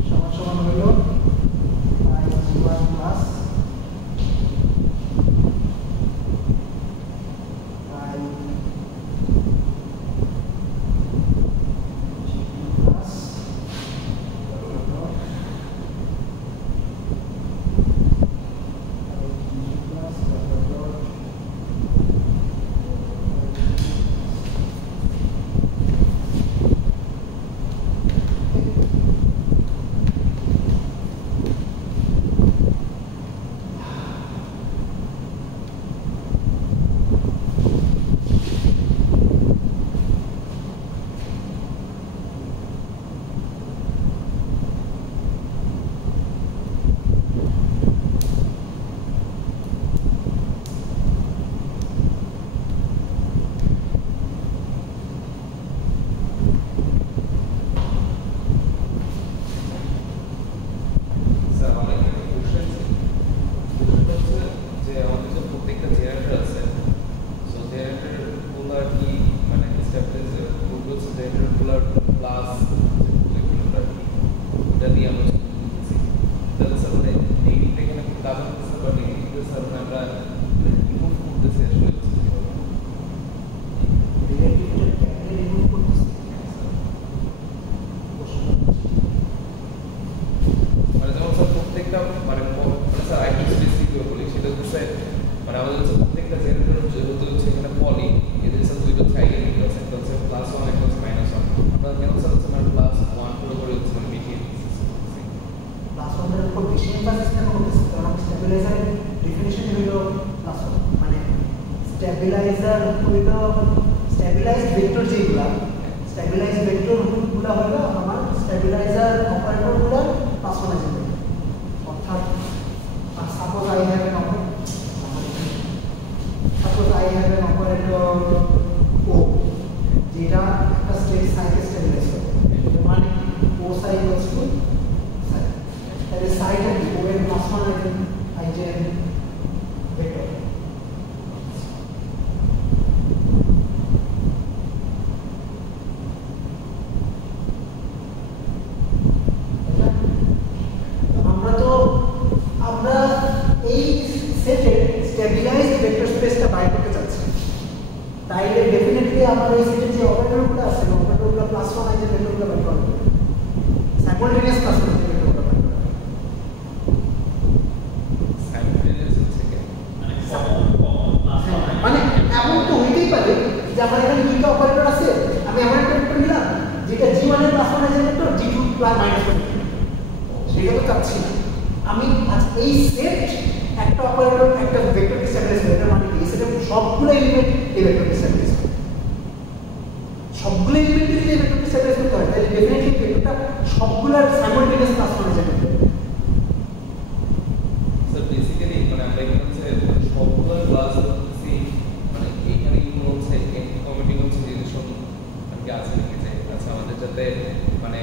সমান সমান হলো pi G1 plus pi G2 plus stabilized vector যেগুলা স্ট্যাবিলাইজড ভেক্টরগুলো হলো আমার স্ট্যাবিলাইজার অপারেটরগুলো পাস করা যাবে অর্থাৎ suppose I have an operator O যেটা একটা স্টেট সাইকে স্ট্যাবিলাইজ করে মানে ও সাই ইকুয়ালস টু সাই তাহলে সাইটা কি ও এর প্লাস 1 আইজেন ভেক্টর এই সেটের স্ট্যাবিলাইজড ভেক্টর স্পেসটা বাই করতে চাচ্ছি তাইলে ডেফিনেটলি ডেফিনেটলি আমার এই সেটের যে অপারেটরগুলো আছে অপারেটরগুলো প্লাস ওয়ান আইজেন ভেক্টরগুলো বের করবে সাইমultaneous প্লাস ওয়ান আইজেন ভেক্টরগুলো বের করবে সাইমultaneous হচ্ছে কি মানে এমন তো হইতেই পারে যে আমার এখানে দুইটা অপারেটর আছে আমি এমন একটা ভেক্টর নিলাম যেটা g1 এর plus one eigen vector g2 plus minus one সেটা তো চাচ্ছি না আমি এই সেট একটা অপারেটর একটা ভেক্টরকে স্ট্যাবিলাইজ করে এটা মানে এই সেটের সবগুলো এলিমেন্ট এই ভেক্টরকে স্ট্যাবিলাইজ করে সবগুলো এলিমেন্ট যদি এই ভেক্টরকে স্ট্যাবিলাইজ করতে হয় তাহলে ডেফিনেটলি ভেক্টরটা সবগুলোর simultaneous plus one eigenvector sir basically মানে আমরা এখানে হচ্ছে সবগুলো ক্লাস করতেছি মানে এখানে কি হচ্ছে কমিটিং হচ্ছে রিলেশন আর কি আছে নাকি যে আচ্ছা আমাদের যাতে মানে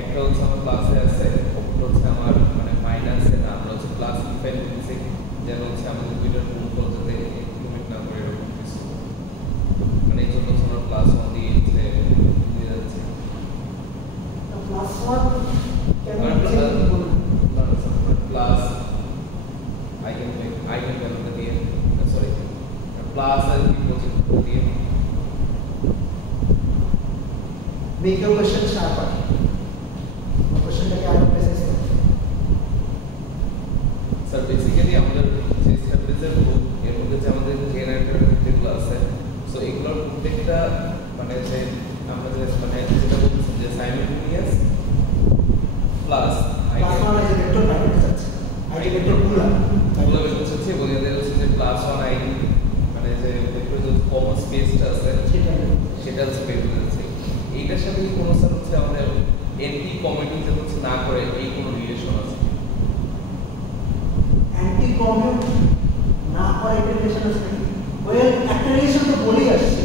একটা হচ্ছে আমার ক্লাসে আছে ওটা হচ্ছে আমার মানে মাইনাসে না আমরা হচ্ছে প্লাস ডিফাইন করতেছি যেন হচ্ছে আমাদের দুইটার গুণফল যাতে ইনক্রিমেন্ট না করে এরকম কিছু মানে এই জন্য হচ্ছে আমরা প্লাস ওয়ান দিয়ে দিয়ে যাচ্ছে প্লাস ওয়ান কেন প্লাস আইগেন ভ্যালু দিয়ে সরি প্লাস আর কি প্রজেক্ট দিয়ে make your question sharper क्वेश्चनটাকে আরো প্রেসাইজ করতে স্যার বেসিক্যালি আমাদের যে স্ট্যাবিলাইজার গ্রুপ এর মধ্যে যে আমাদের জেনারেটর যেগুলো আছে সো এগুলোর প্রত্যেকটা মানে যে আমরা যে মানে যেটা বলছি যে simultaneous plus plus one eigenvector বাইরে যাচ্ছে আইজেন ভেক্টর গুলা এগুলো হচ্ছে বোঝাতে হচ্ছে যে প্লাস ওয়ান আই মানে যে ভেক্টর যে কমন স্পেসটা আছে সেটা হচ্ছে বের করে যাচ্ছে এইটার সাথে কি কোনো স্যার হচ্ছে আমাদের এন্টি কমিউটিং যে হচ্ছে না করে এই কোনো রিলেশন আছে অ্যান্টি কমিউট না করে এটা রিলেশন আছে নাকি ওয়েল একটা রিলেশন তো বলেই আসছে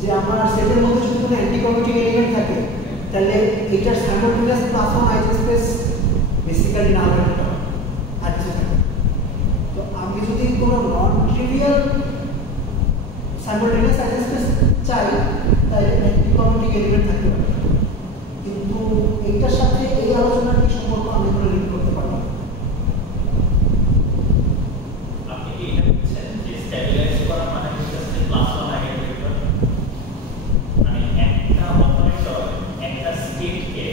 যে আমার সেটের মধ্যে যদি কোনো অ্যান্টি কমিউটিং এলিমেন্ট থাকে তাহলে এটার simultaneous plus one eigen space basically না হতে পারে আর কিছু থাকে তো আমি যদি কোনো নন ট্রিভিয়াল সাইমultaneous আইজেন স্পেস চাই তাহলে অ্যান্টি কমিউটিং এলিমেন্ট থাকতে পারে কিন্তু এইটার সাথে এই আলোচনার কি সম্পর্ক আমি কোনো লিঙ্ক করতে পারবো না আপনি কি এটা বলছেন যে স্ট্যাবিলাইজ করা মানে হচ্ছে প্লাস ওয়ান আইগেন ভেক্টর মানে একটা অপারেটর একটা স্টেটকে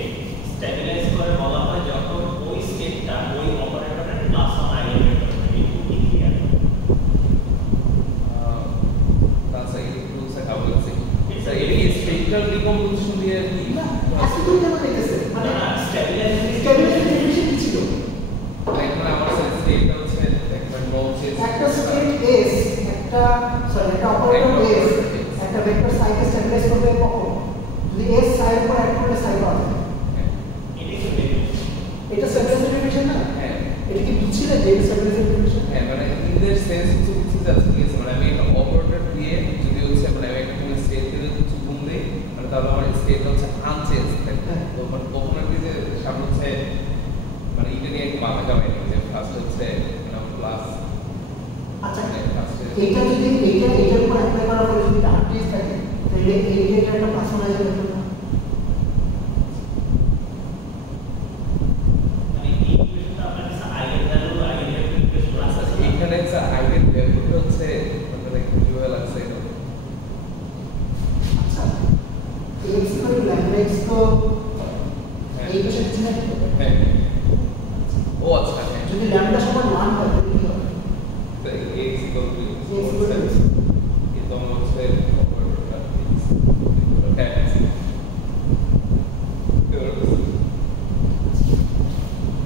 স্ট্যাবিলাইজ করে বলা হয় যখন ওই স্টেটটা ওই অপারেটরের প্লাস ওয়ান আইগেন ভেক্টর থাকে কি ক্লিয়ার তাছাড়া একটু স্যার হাউ লাগছে স্যার এই স্পেক্ট্রাল ডিকম্পোজিশন দিয়ে কি না আজকে তুমি কেন দেখতেছে মানে না স্ট্যাবিলাইজেশন স্ট্যাবিলাইজেশন ডেফিনিশন কি ছিল এখন আমার স্টেটটা হচ্ছে একটা নোড চেঞ্জ একটা স্টেট এস একটা সরি একটা অপারেটর এস একটা ভেক্টর সাইকে স্ট্যাবিলাইজ করবে কখন যদি এস সাইর উপর অ্যাড করলে সাই পাওয়া যায় এটা কি বেরিয়ে এটা স্ট্যাবিলাইজেশন ডেফিনিশন না হ্যাঁ এটা কি বুঝছিলে যে স্ট্যাবিলাইজেশন ডেফিনিশন হ্যাঁ মানে ইন দ্যাট সেন্স হচ্ছে কিছু যাচ্ছে ঠিক আছে মানে আমি একটা অপারেটর দিয়ে যদি হচ্ছে মানে আমি একটা কোনো স্টেট দিয়ে কিছু গুণ দিই মানে তাহলে আমার স্টেটটা হচ্ছে আনচেঞ্জ থাকে তো মানে তখন আর কি যে সামনে হচ্ছে মানে এটা নিয়ে একটু মাথা কামাই যে ফার্স্ট হচ্ছে প্লাস আচ্ছা ফার্স্টে এইটা যদি এইটার উপর অ্যাপ্লাই করার পরে যদি আরটিএস থাকে তাহলে এইটা একটা পার্সোনালাইজ হবে না মানে এই ইকুয়েশনটা আপনার কাছে eigen value eigen vector equation আছে এখানে স্যার আইগেন ভ্যালুটা হচ্ছে মানে কিভাবে লাগছে এটা আচ্ছা এক্স করে ল্যামডা এক্স তো এই বিষয়ে কিছু না হ্যাঁ ও আচ্ছা হ্যাঁ যদি ল্যামডা সমান 1 হয় তাহলে কি হবে তো x equal to X equal to x। কিন্তু আমার হচ্ছে অপারেটরটা হ্যাঁ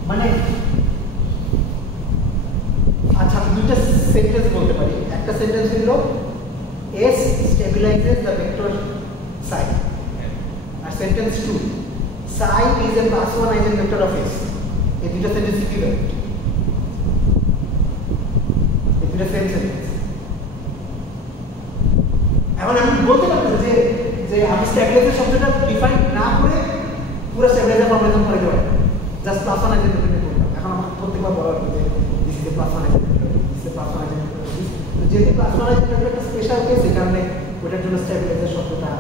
মানে আচ্ছা আমি দুটো সেন্টেন্স বলতে পারি একটা সেন্টেন্স হলো s stabilizes the vector psi আর sentence 2 psi is a plus one eigenvector of s এই দুটো সেন্টেন্স ইকুইভ্যালেন্ট এই দুটো সেম সেন্টেন্স এখন আমি বলতে পারবো যে যে আমি স্ট্যাবিলাইজার শব্দটা ডিফাইন না করে পুরো স্ট্যাবিলাইজার ফর্মুলেশন করে দেব জাস্ট প্লাস ওয়ান আইজেনভেক্টর নিয়ে করলাম এখন আমার প্রত্যেকবার বলা হবে যে this is a plus one eigenvector this is a plus one eigenvector তো যেহেতু প্লাস ওয়ান আইজেনভেক্টর একটা স্পেশাল কেস এই কারণে ওটার জন্য স্ট্যাবিলাইজার শব্দটা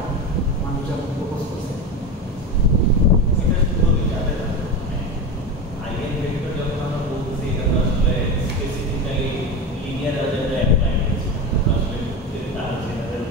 মানুষজন প্রপোজ করছে এটা শুধু যাবে না আইগেন ভেক্টর যখন আমরা বলছি এটা তো আসলে স্পেসিফিক্যালি লিনিয়ার অ্যালজেব্রা অ্যাপ্লাই করছি আসলে তার জেনারেল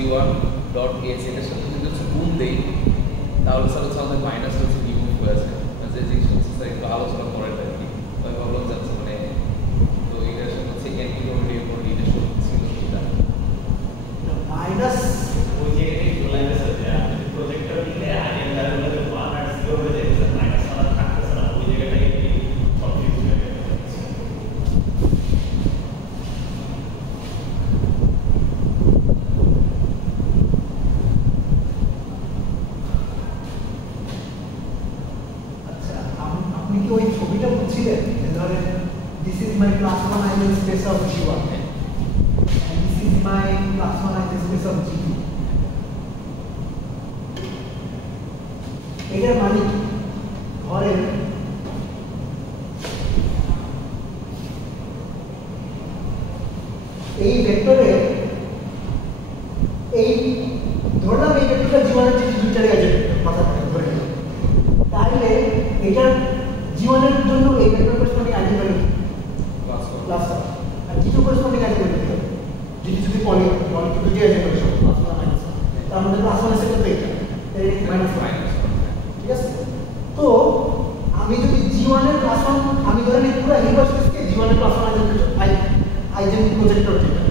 g1.s এটার সাথে যদি হচ্ছে গুণ দেই তাহলে স্যার হচ্ছে আমাদের মাইনাসটা হচ্ছে রিমুভ হয়ে আসে, যে জিনিস হচ্ছে স্যার একটু আলোচনা করার আর কি। আমি ভাবলাম যাচ্ছে মানে তো এটার সাথে হচ্ছে অ্যান্টিগোমিটির উপর রিলেশন ছিল কিনা মাইনাস ওই যে চলে গেছে আপনি প্রজেক্টর নিলে আগে তাহলে 1 আর 0 হয়ে যায়, মাইনাস আর থাকতেছে না, ওই জায়গাটাই কনফিউজ হয়ে যায়। আচ্ছা আপনি কি ওই ছবিটা বুঝছিলেন যে ধরেন this is my class 1 ideal space of g1 and this is my class 1 ideal space of g2 এটার মানে কি ধরেন এই ভেক্টরে এই ধরলাম এই ভেক্টরটা জীবনের যে দুইটার এজেন্ট মাথা ধরে নিলাম, তাহলে এটার জীবনের জন্য এই vector corresponding eigenvalue plus আর g2 করেসপন্ডিং আইডেন্টি ভ্যালু যদি যদি পলি দুটি এজেন্ট করে সব প্লাস বা মাইনাস, তার মধ্যে প্লাস মাইনাস এর মধ্যে এটা মাইনাস মাইনাস, ঠিক আছে? তো আমি যদি g1 এর প্লাস 1 আমি ধরে নিই পুরো ইউনিভার্স স্পেসকে g1 এর প্লাস 1 আইডেন্টি প্রজেক্টর যেটা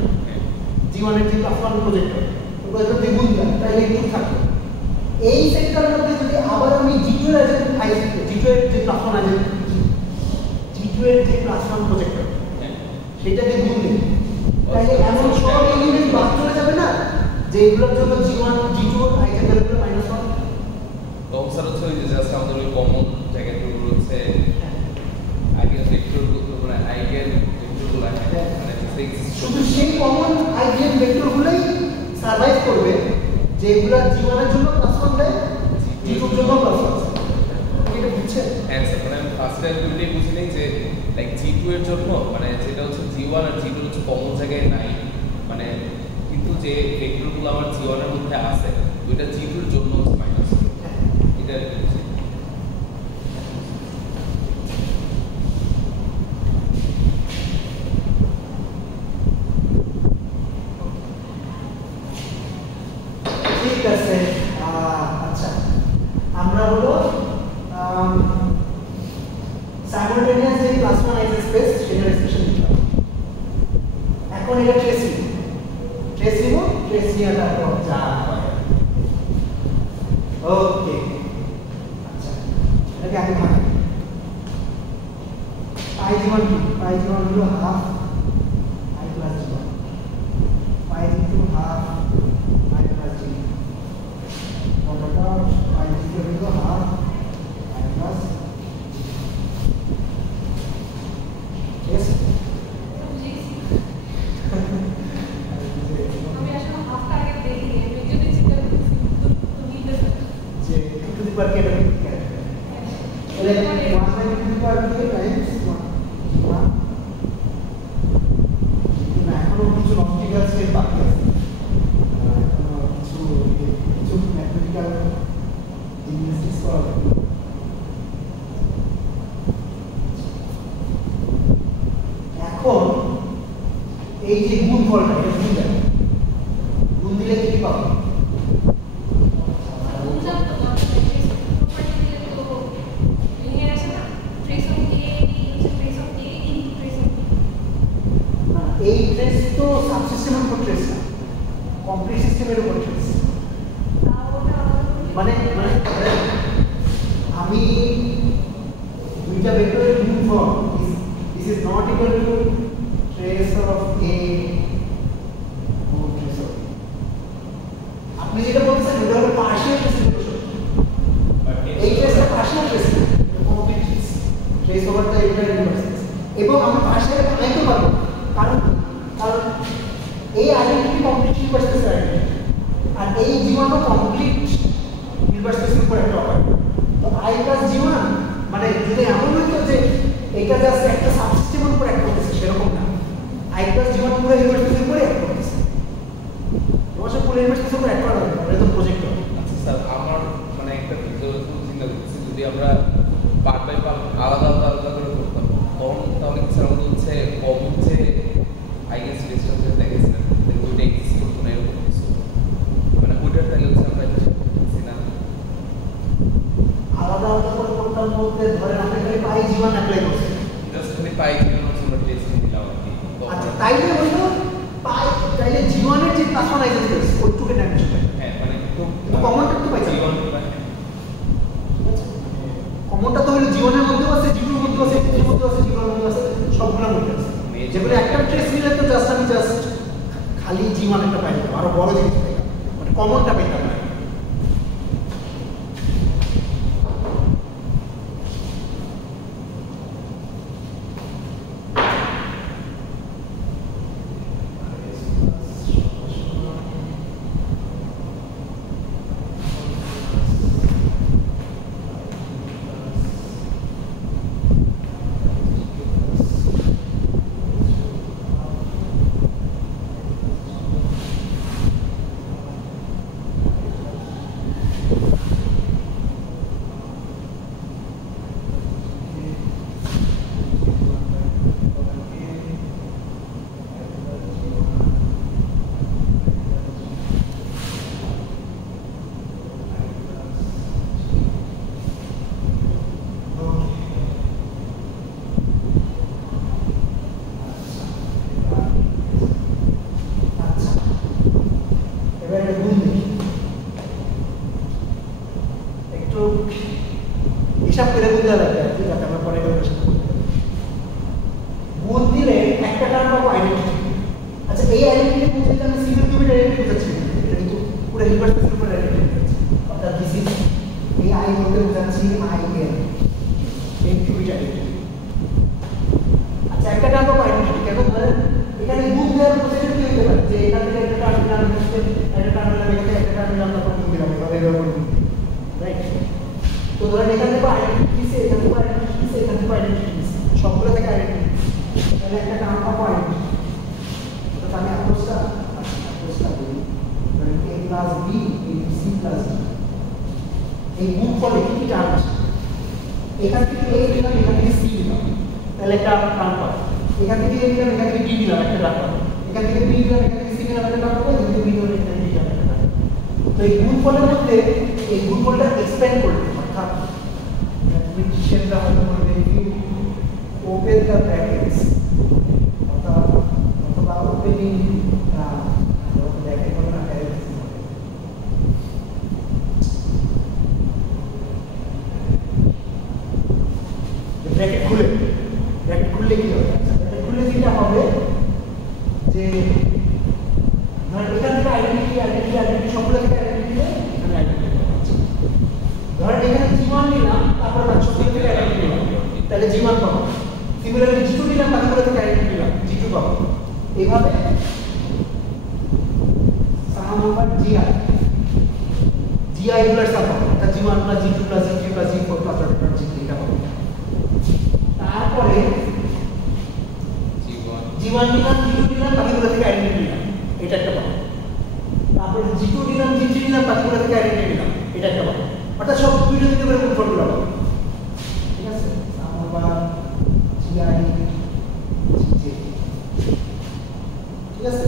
g1 এর যে প্লাস 1 প্রজেক্টর ওটা যদি গুণ দেন তাহলে একটু থাকবে। এই সেটটার মধ্যে যদি আবার আমি g2 এর g2 এর যে প্লাস 1 আছে g2 এর যে প্লাস 1 প্রজেক্টর সেটা দিয়ে গুণ দিই, তাহলে এমন সব এলিমেন্ট বাদ চলে যাবে না যে এগুলোর জন্য g1 g2 আইডেন্টি ভ্যালু -1। তখন স্যার হচ্ছে ওই যে জাস্ট আমাদের ওই কমন জায়গাগুলো হচ্ছে আইগেন ভেক্টরগুলো মানে আইগেন ভেক্টরগুলো মানে শুধু সেই কমন আইগেন ভেক্টরগুলোই সারভাইভ করবে যেগুলো g1 এর জন্য +1 দেয় g2 এর জন্য +1। এটা বুঝছেন? হ্যাঁ স্যার, মানে আমি ফার্স্ট টাইম দুটোই বুঝি নাই যে লাইক g2 এর জন্য মানে যেটা হচ্ছে g1 আর g2 হচ্ছে কমন জায়গায় নাই, মানে কিন্তু যে ভেক্টরগুলো আমার g1 এর মধ্যে আছে ওইটা g2 এর জন্য হচ্ছে মাইনাস, এটা বুঝি। ঠিক আছে। আচ্ছা আমরা হলো সাইমultaneous যে প্লাস 1 আইডেল স্পেস সেটার এক্সপ্রেশন লিখলাম। এখন এটা ট্রেস নিয়ে তারপর যা হয়। ওকে আচ্ছা এটাকে আগে ভাঙি। পাই জীবন হলো half i plus G one, pi into half i plus G one, কতটা pi into half i plus yes আমি আসলে হাফ টার্গেট দেখিনি, আমি যদি চিন্তা করছি তো নিতে যে টু দি পাওয়ার কেটে তাহলে 1 two the power K Times 1 না এখনো কিছু লজিক্যাল স্টেপ বাকি আছে, এখনো কিছু ম্যাথমেটিক্যাল জিনিস করা লাগবে। এখন এই যে গুণফলটা এটা গুণ দিলে কি পাবো? বুঝলাম তো প্রপার্টি দিলে তো লিনিয়ার আছে না, trace of a into trace of a into trace of b। এই ট্রেস তো সাবসিস্টেমের উপর ট্রেস না, কমপ্লিট সিস্টেমের উপর ট্রেস। মানে আমি দুইটা ভেক্টরের গুণফল this is not equal to trace of a trace of b। আপনি যেটা বলছেন এটা হলো পার্শিয়াল ট্রেস, এই ট্রেসটা পার্শিয়াল ট্রেস না, complete trace, trace over the entire universe. এবং আমরা পার্শিয়াল বানাইতে পারবো কারণ এই আইডেন্টিটি কমপ্লিট ইউনিভার্স স্পেসের আইডেন্টিটি আর এই জীবনও কমপ্লিট ইউনিভার্স স্পেসের উপর একটা অপারেট। তো i প্লাস g1 মানে যদি এমন হতো যে এটা জাস্ট একটা সাবসিস্টেমের উপর অ্যাক্ট করতেছে সেরকম না, i প্লাস g1 পুরো ইউনিভার্স স্পেসের উপর অ্যাক্ট করতেছে, তোমার সব পুরো ইউনিভার্স স্পেসের উপর অ্যাক্ট করা হবে, এটা তো প্রজেক্টর। আচ্ছা স্যার, আমার মানে একটা চিন্তা করতেছি যদি আমরা পার্ট বাই পার্ট আলাদা করে করতাম তাহলে কি স্যার আমাদের হচ্ছে কমন যে আইগেন স্পেসটা যে দেখেছিলেন ওইটা এক্সিস্ট করতো না এরকম কিছু? কমনটা পেতাম না। হিসাব করে বুঝতে লাগবে আর কি, যাতে আমরা পরে গুণ দিলে একটা টার্ম পাবো আইডেন্টিটি। আচ্ছা এই আইডেন্টিটি বুঝতে আমি সিঙ্গেল কিউবিট আইডেন্টিটি বুঝাচ্ছি, এটা কিন্তু পুরো ইনভার্স কিউবিট আইডেন্টিটি বুঝাচ্ছি। অর্থাৎ দিস ইজ এই আই বলতে বুঝাচ্ছি আই এন কিউবিট আইডেন্টিটি। আচ্ছা একটা টার্ম পাবো আইডেন্টিটি, কেন ধরেন এখানে গুণ দেওয়ার প্রসেসর কি হতে পারে, যে এখান থেকে একটা টার্ম নিলাম, একটা টার্ম নিলাম, এখান থেকে একটা টার্ম নিলাম, তারপর গুণ দিলাম, এভাবে এভাবে রাইট। তো ধরেন এখান থেকে আইডেন্টিটি সে, এখান থেকে আইডেন্টিটি সে, এখান থেকে আইডেন্টিটি সে, সবগুলো থেকে আইডেন্টিটি, তাহলে একটা টার্ম পাবো আইডেন্টিটি। তো আমি অ্যাপ্রোচটা বলি, ধরেন a plus b c plus d, এই গুণ ফলে কি কি টার্ম আছে, এখান থেকে a দিলাম, এখান থেকে c দিলাম, তাহলে একটা টার্ম পাবো। এখান থেকে a দিলাম, এখান থেকে d দিলাম, একটা টার্ম পাবো। এখান থেকে b দিলাম, এখান থেকে c দিলাম, একটা টার্ম পাবো। এখান থেকে b দিলাম, এখান থেকে d দিলাম, একটা টার্ম পাবো। তো এই গুণ ফলের মধ্যে এই গুণ ফলটা এক্সপ্যান্ড করবে, অর্থাৎ ম্যাথমেটিশিয়ানরা হয়তো বলবে ইউ ওপেন দ্য ব্র্যাকেটস, অথবা ওপেনিং ব্র্যাকেট হবে না, ব্র্যাকেট খুললে কি হবে, ব্র্যাকেট খুললে যেটা হবে যে ধরেন এখান থেকে আইডেন্টিটি সবগুলো থেকে আইডেন্টিটি এখানে আইডেন্টিটি পাচ্ছি। ধরেন এখানে G1 নিলাম, তারপর সবগুলো থেকে আইডেন্টিটি নিলাম, তাহলে G1 পাবো। সিমিলারলি G2 নিলাম, বাকিগুলো থেকে আইডেন্টিটি নিলাম, G2 পাবো। এইভাবে সাম ওভার GI গুলোর সাম পাবো, অর্থাৎ G1 plus G2 plus G3 plus G4 plus G3 এটা পাবো। তারপরে G1 নিলাম, G2 নিলাম, বাকিগুলো থেকে আইডেন্টিটি নিলাম, এটা একটা পাবো। তারপরে G2 নিলাম, G3 নিলাম, বাকিগুলো থেকে আইডেন্টিটি নিলাম, এটা একটা পাবো। অর্থাৎ সব দুইটা দিতে করে গুণফলগুলো পাবো, ঠিক আছে। সাম ওভার GI Gj, ঠিক আছে।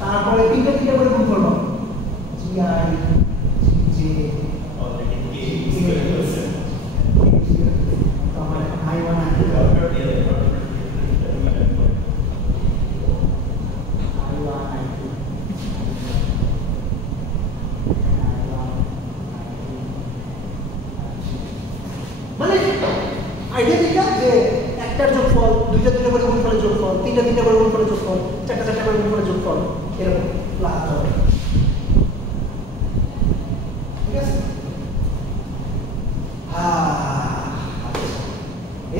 তারপরে তিনটা করে গুণফল পাবো, GI Gj অলরেডি কে তাহলে I1 মানে আইডিয়া যে একটার যোগফল, দুইটা করে গুণফলের যোগফল, তিনটা করে গুণফলের যোগফল, চারটা করে গুণফলের যোগফল, এরকম লাভ হবে, ঠিক আছে।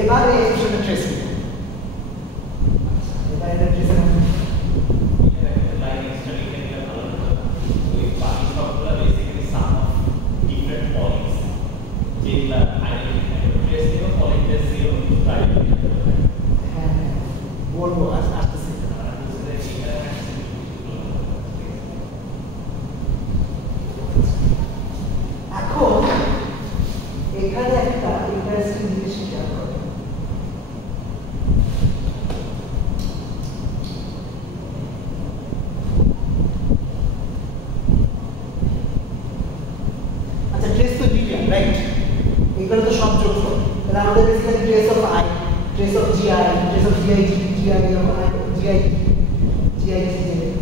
এবারে এক্সপ্রেশনটা ট্রেস করব, এবারে এটা ট্রেস করব। লাইন স্টাডি করলে ভালো হতো। ওই বাকি সবগুলো basically some of different points, যেগুলা আইডেন্টিফাই ট্রেস দিও, পয়েন্ট ট্রেস দিও, হ্যাঁ বলবো আসতেছে। এখন এখানে একটা ইন্টারেস্টিং জিনিস খেয়াল করো, আচ্ছা ট্রেস তো দিলাম রাইট, এগুলো তো সব যোগফল, তাহলে আমাদের basically trace of i, trace of gi, trace of gi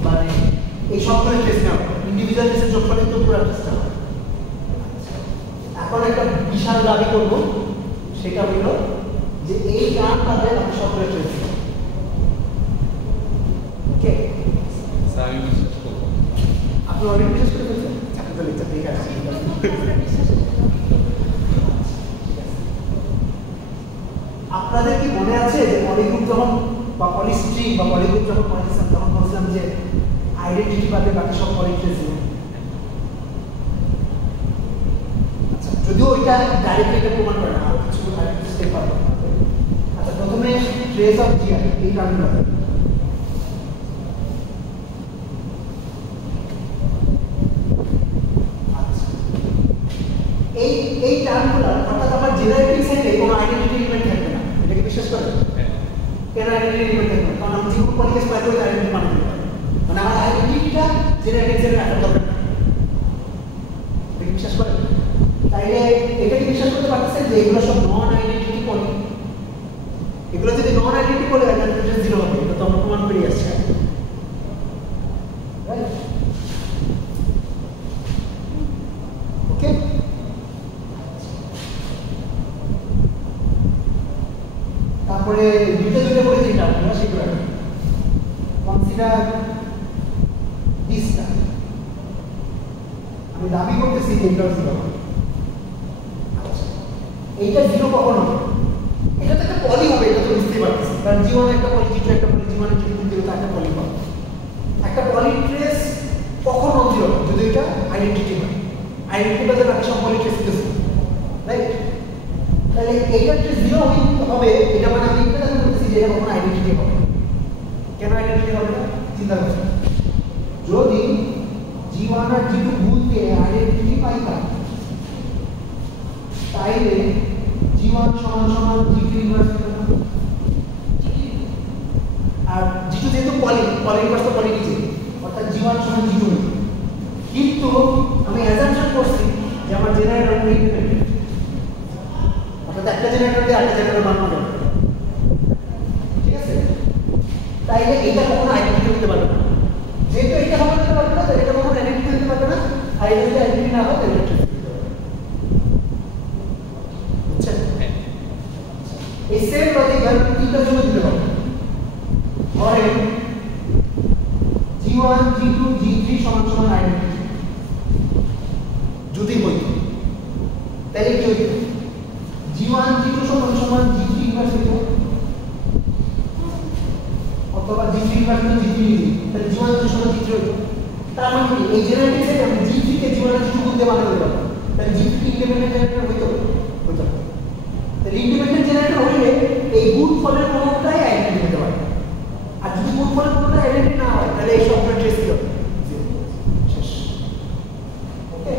মানে এই সবগুলো ট্রেস নাও, ইন্ডিভিজুয়াল ট্রেসের যোগফল কিন্তু পুরো ট্রেস নাও। এখন একটা বিশাল দাবি করব, সেটা হলো যে এই টার্মটাতে আমি সবগুলো ট্রেস দেব, ওকে। আমি বিশ্বাস করব, আপনি অলরেডি বিশ্বাস করে ফেলছেন। তো লেকচার দেখে আসছি। আপনাদের কি মনে আছে যে পলিগ্রুপ যখন বা পলিস্ট্রিম বা পলিগ্রুপ যখন পড়েছিলাম তখন বলছিলাম যে আইডেন্টিটি বাদে বাকি সব পলিট্রেস ছিল। আচ্ছা, যদিও এটা ডাইরেক্টলি এটা প্রমাণ করে না, আরো কিছু স্টেপ পাবে। আচ্ছা, প্রথমে ট্রেস অফ জিআর এই কারণটা এই টার্মগুলো অর্থাৎ আমার জেনারেটিভ সেটে কোনো আইডেন্টিটি এলিমেন্ট থাকবে না। এটাকে বিশ্বাস করেন? কেন আইডেন্টিটি এলিমেন্ট থাকবে না? কারণ আমি যে কোনো পলিকেস পাই করে আইডেন্টিটি বানাতে পারি। মানে আমার আইডেন্টিটিটা জেনারেটিভ সেটে রাখা দরকার না। এটাকে বিশ্বাস করেন? তাইলে এটাকে বিশ্বাস করতে পারতেছেন যে এগুলো সব নন আইডেন্টিটি পলি। এগুলো যদি নন আইডেন্টিটি পলি হয় তাহলে এটা জিরো হবে। এটা তো আমরা প্রমাণ করে আসছি। ওকে? তারপরে দুটো বলে যেটা আমরা সেগুলো কনসিডার দিসটা আমি দাবি করতেছি যে এটা জিরো। আচ্ছা, এইটা জিরো কখন হবে? এটা তো একটা পলি হবে, এটা তো বুঝতেই পারতেছি, কারণ জীবন একটা পলি, জিরো একটা পলি, জীবনের যদি জিরো তো একটা পলি হবে। একটা পলি ট্রেস কখন নন জিরো? যদি এটা আইডেন্টিটি হয়। আইডেন্টিটি বাদে বাকি সব পলি ট্রেস দিতেছে, রাইট? তাহলে এইটা যে জিরো হবে এটা মানে আমি এটা দাবি করতেছি যে এটা কখনো আইডেন্টিটি হবে। কেন আইডেন্টিটি হবে না? চিন্তা করুন, যদি G1 আর G2 গুণকে আইডেন্টিটি পাইতাম তাইলে G1 সমান সমান G2 ইনভার্স পেতাম। আর G2 যেহেতু পলি ইনভার্স তো পলি নিচে, অর্থাৎ G1 সমান G2। কিন্তু আমি অ্যাজাম্পশন করছি যে আমার জেনারেটর ইন্ডিপেন্ডেন্ট, অর্থাৎ একটা জেনারেটর দিয়ে আরেকটা জেনারেটর বানানো যাবে, ঠিক আছে? তাইলে এটা কখনো আইডেন্টিটি হতে পারবে না। যেহেতু এটা কখনো হতে পারবে না, তাহলে এটা কখনো আইডেন্টিটি হতে পারবে না। আর এটা যদি আইডেন্টিটি না হয় তাহলে এটা বুঝছেন? এই সেম লজিক আমি তিনটা জন্য দিতে পারবো। ধরেন G1 G2 G3 সমান সমান আইডেন্টিটি যদি হইতো তাহলে কি হইতো? G1 G2 সমান সমান G3 ইনভার্স হইতো, অথবা G3 ইনভার্স G3 তাহলে G1 G2 সমান G3 হইতো। তার মানে কি এই জেনারেটিভ সেট আমি G3 কে G1 আর G2 গুণ দিয়ে বানাতে পারবো। তাহলে G3 ইন্ডিপেন্ডেন্ট জেনারেটর হইতো। তাহলে ইন্ডিপেন্ডেন্ট জেনারেটর হইলে এই গুণফলের কোনটাই আইডেন্টিটি হতে পারে। আর যদি গুণফলের কোনটা আইডেন্টিটি না হয় তাহলে এই সবগুলো ট্রেস কি হবে? শেষ। ওকে?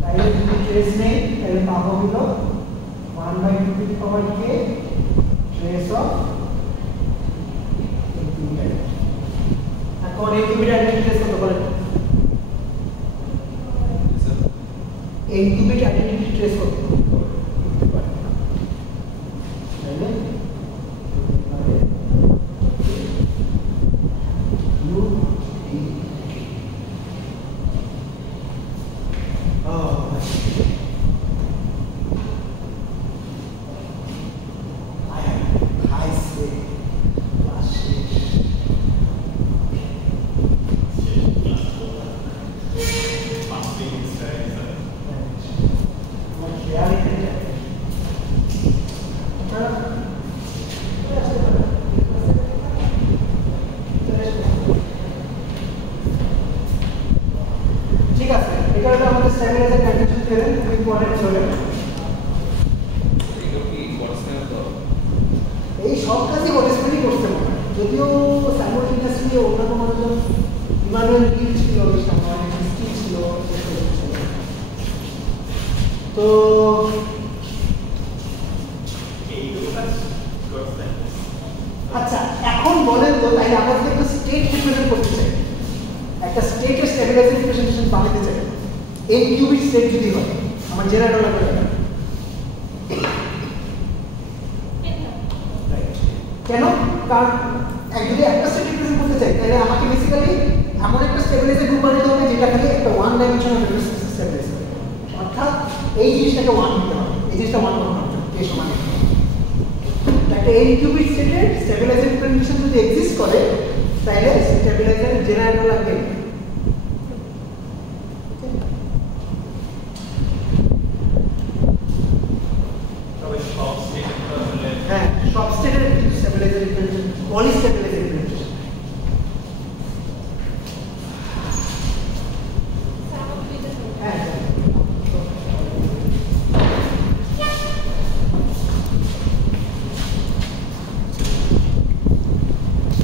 তাহলে যদি ট্রেস নেই তাহলে পাবো হলো 1/2 two the power k trace of infinity. এখন এই দুইটা আইডেন্টিটি ট্রেস করতে পারেন। এই দুইটা আইডেন্টিটি ট্রেস করতে পারেন। তাহলে এই সব কাজই বটসম্যানই করতে পারে, যদিও সাইমultaneously অন্যান্য মানুষজন ইমানুয়েল গিল ছিল, স্টিল ছিল। তো আচ্ছা, এখন বলেন তো তাই আমরা যদি একটা স্টেট রিপ্রেজেন্ট করতে চাই, একটা স্টেটের স্টেবিলাইজেশন রিপ্রেজেন্টেশন বানাতে চাই, এই কিউবিক স্টেট যদি হয় আমার জেনারেটর লাগবে না। কেন? কারণ যদি একটা স্টেট রিপ্রেজেন্ট করতে চাই তাহলে আমাকে বেসিক্যালি এমন একটা স্টেবিলাইজার গ্রুপ বানাতে হবে যেটা খালি একটা ওয়ান ডাইমেনশনাল স্টেবিলাইজার, অর্থাৎ এই জিনিসটাকে ওয়ান দিতে হবে, এই জিনিসটা ওয়ান করতে হবে এই সমান। একটা এই কিউবিক স্টেটের স্টেবিলাইজার রিপ্রেজেন্টেশন যদি এক্সিস্ট করে তাহলে স্টেবিলাইজারের জেনারেটর এটা লাগবে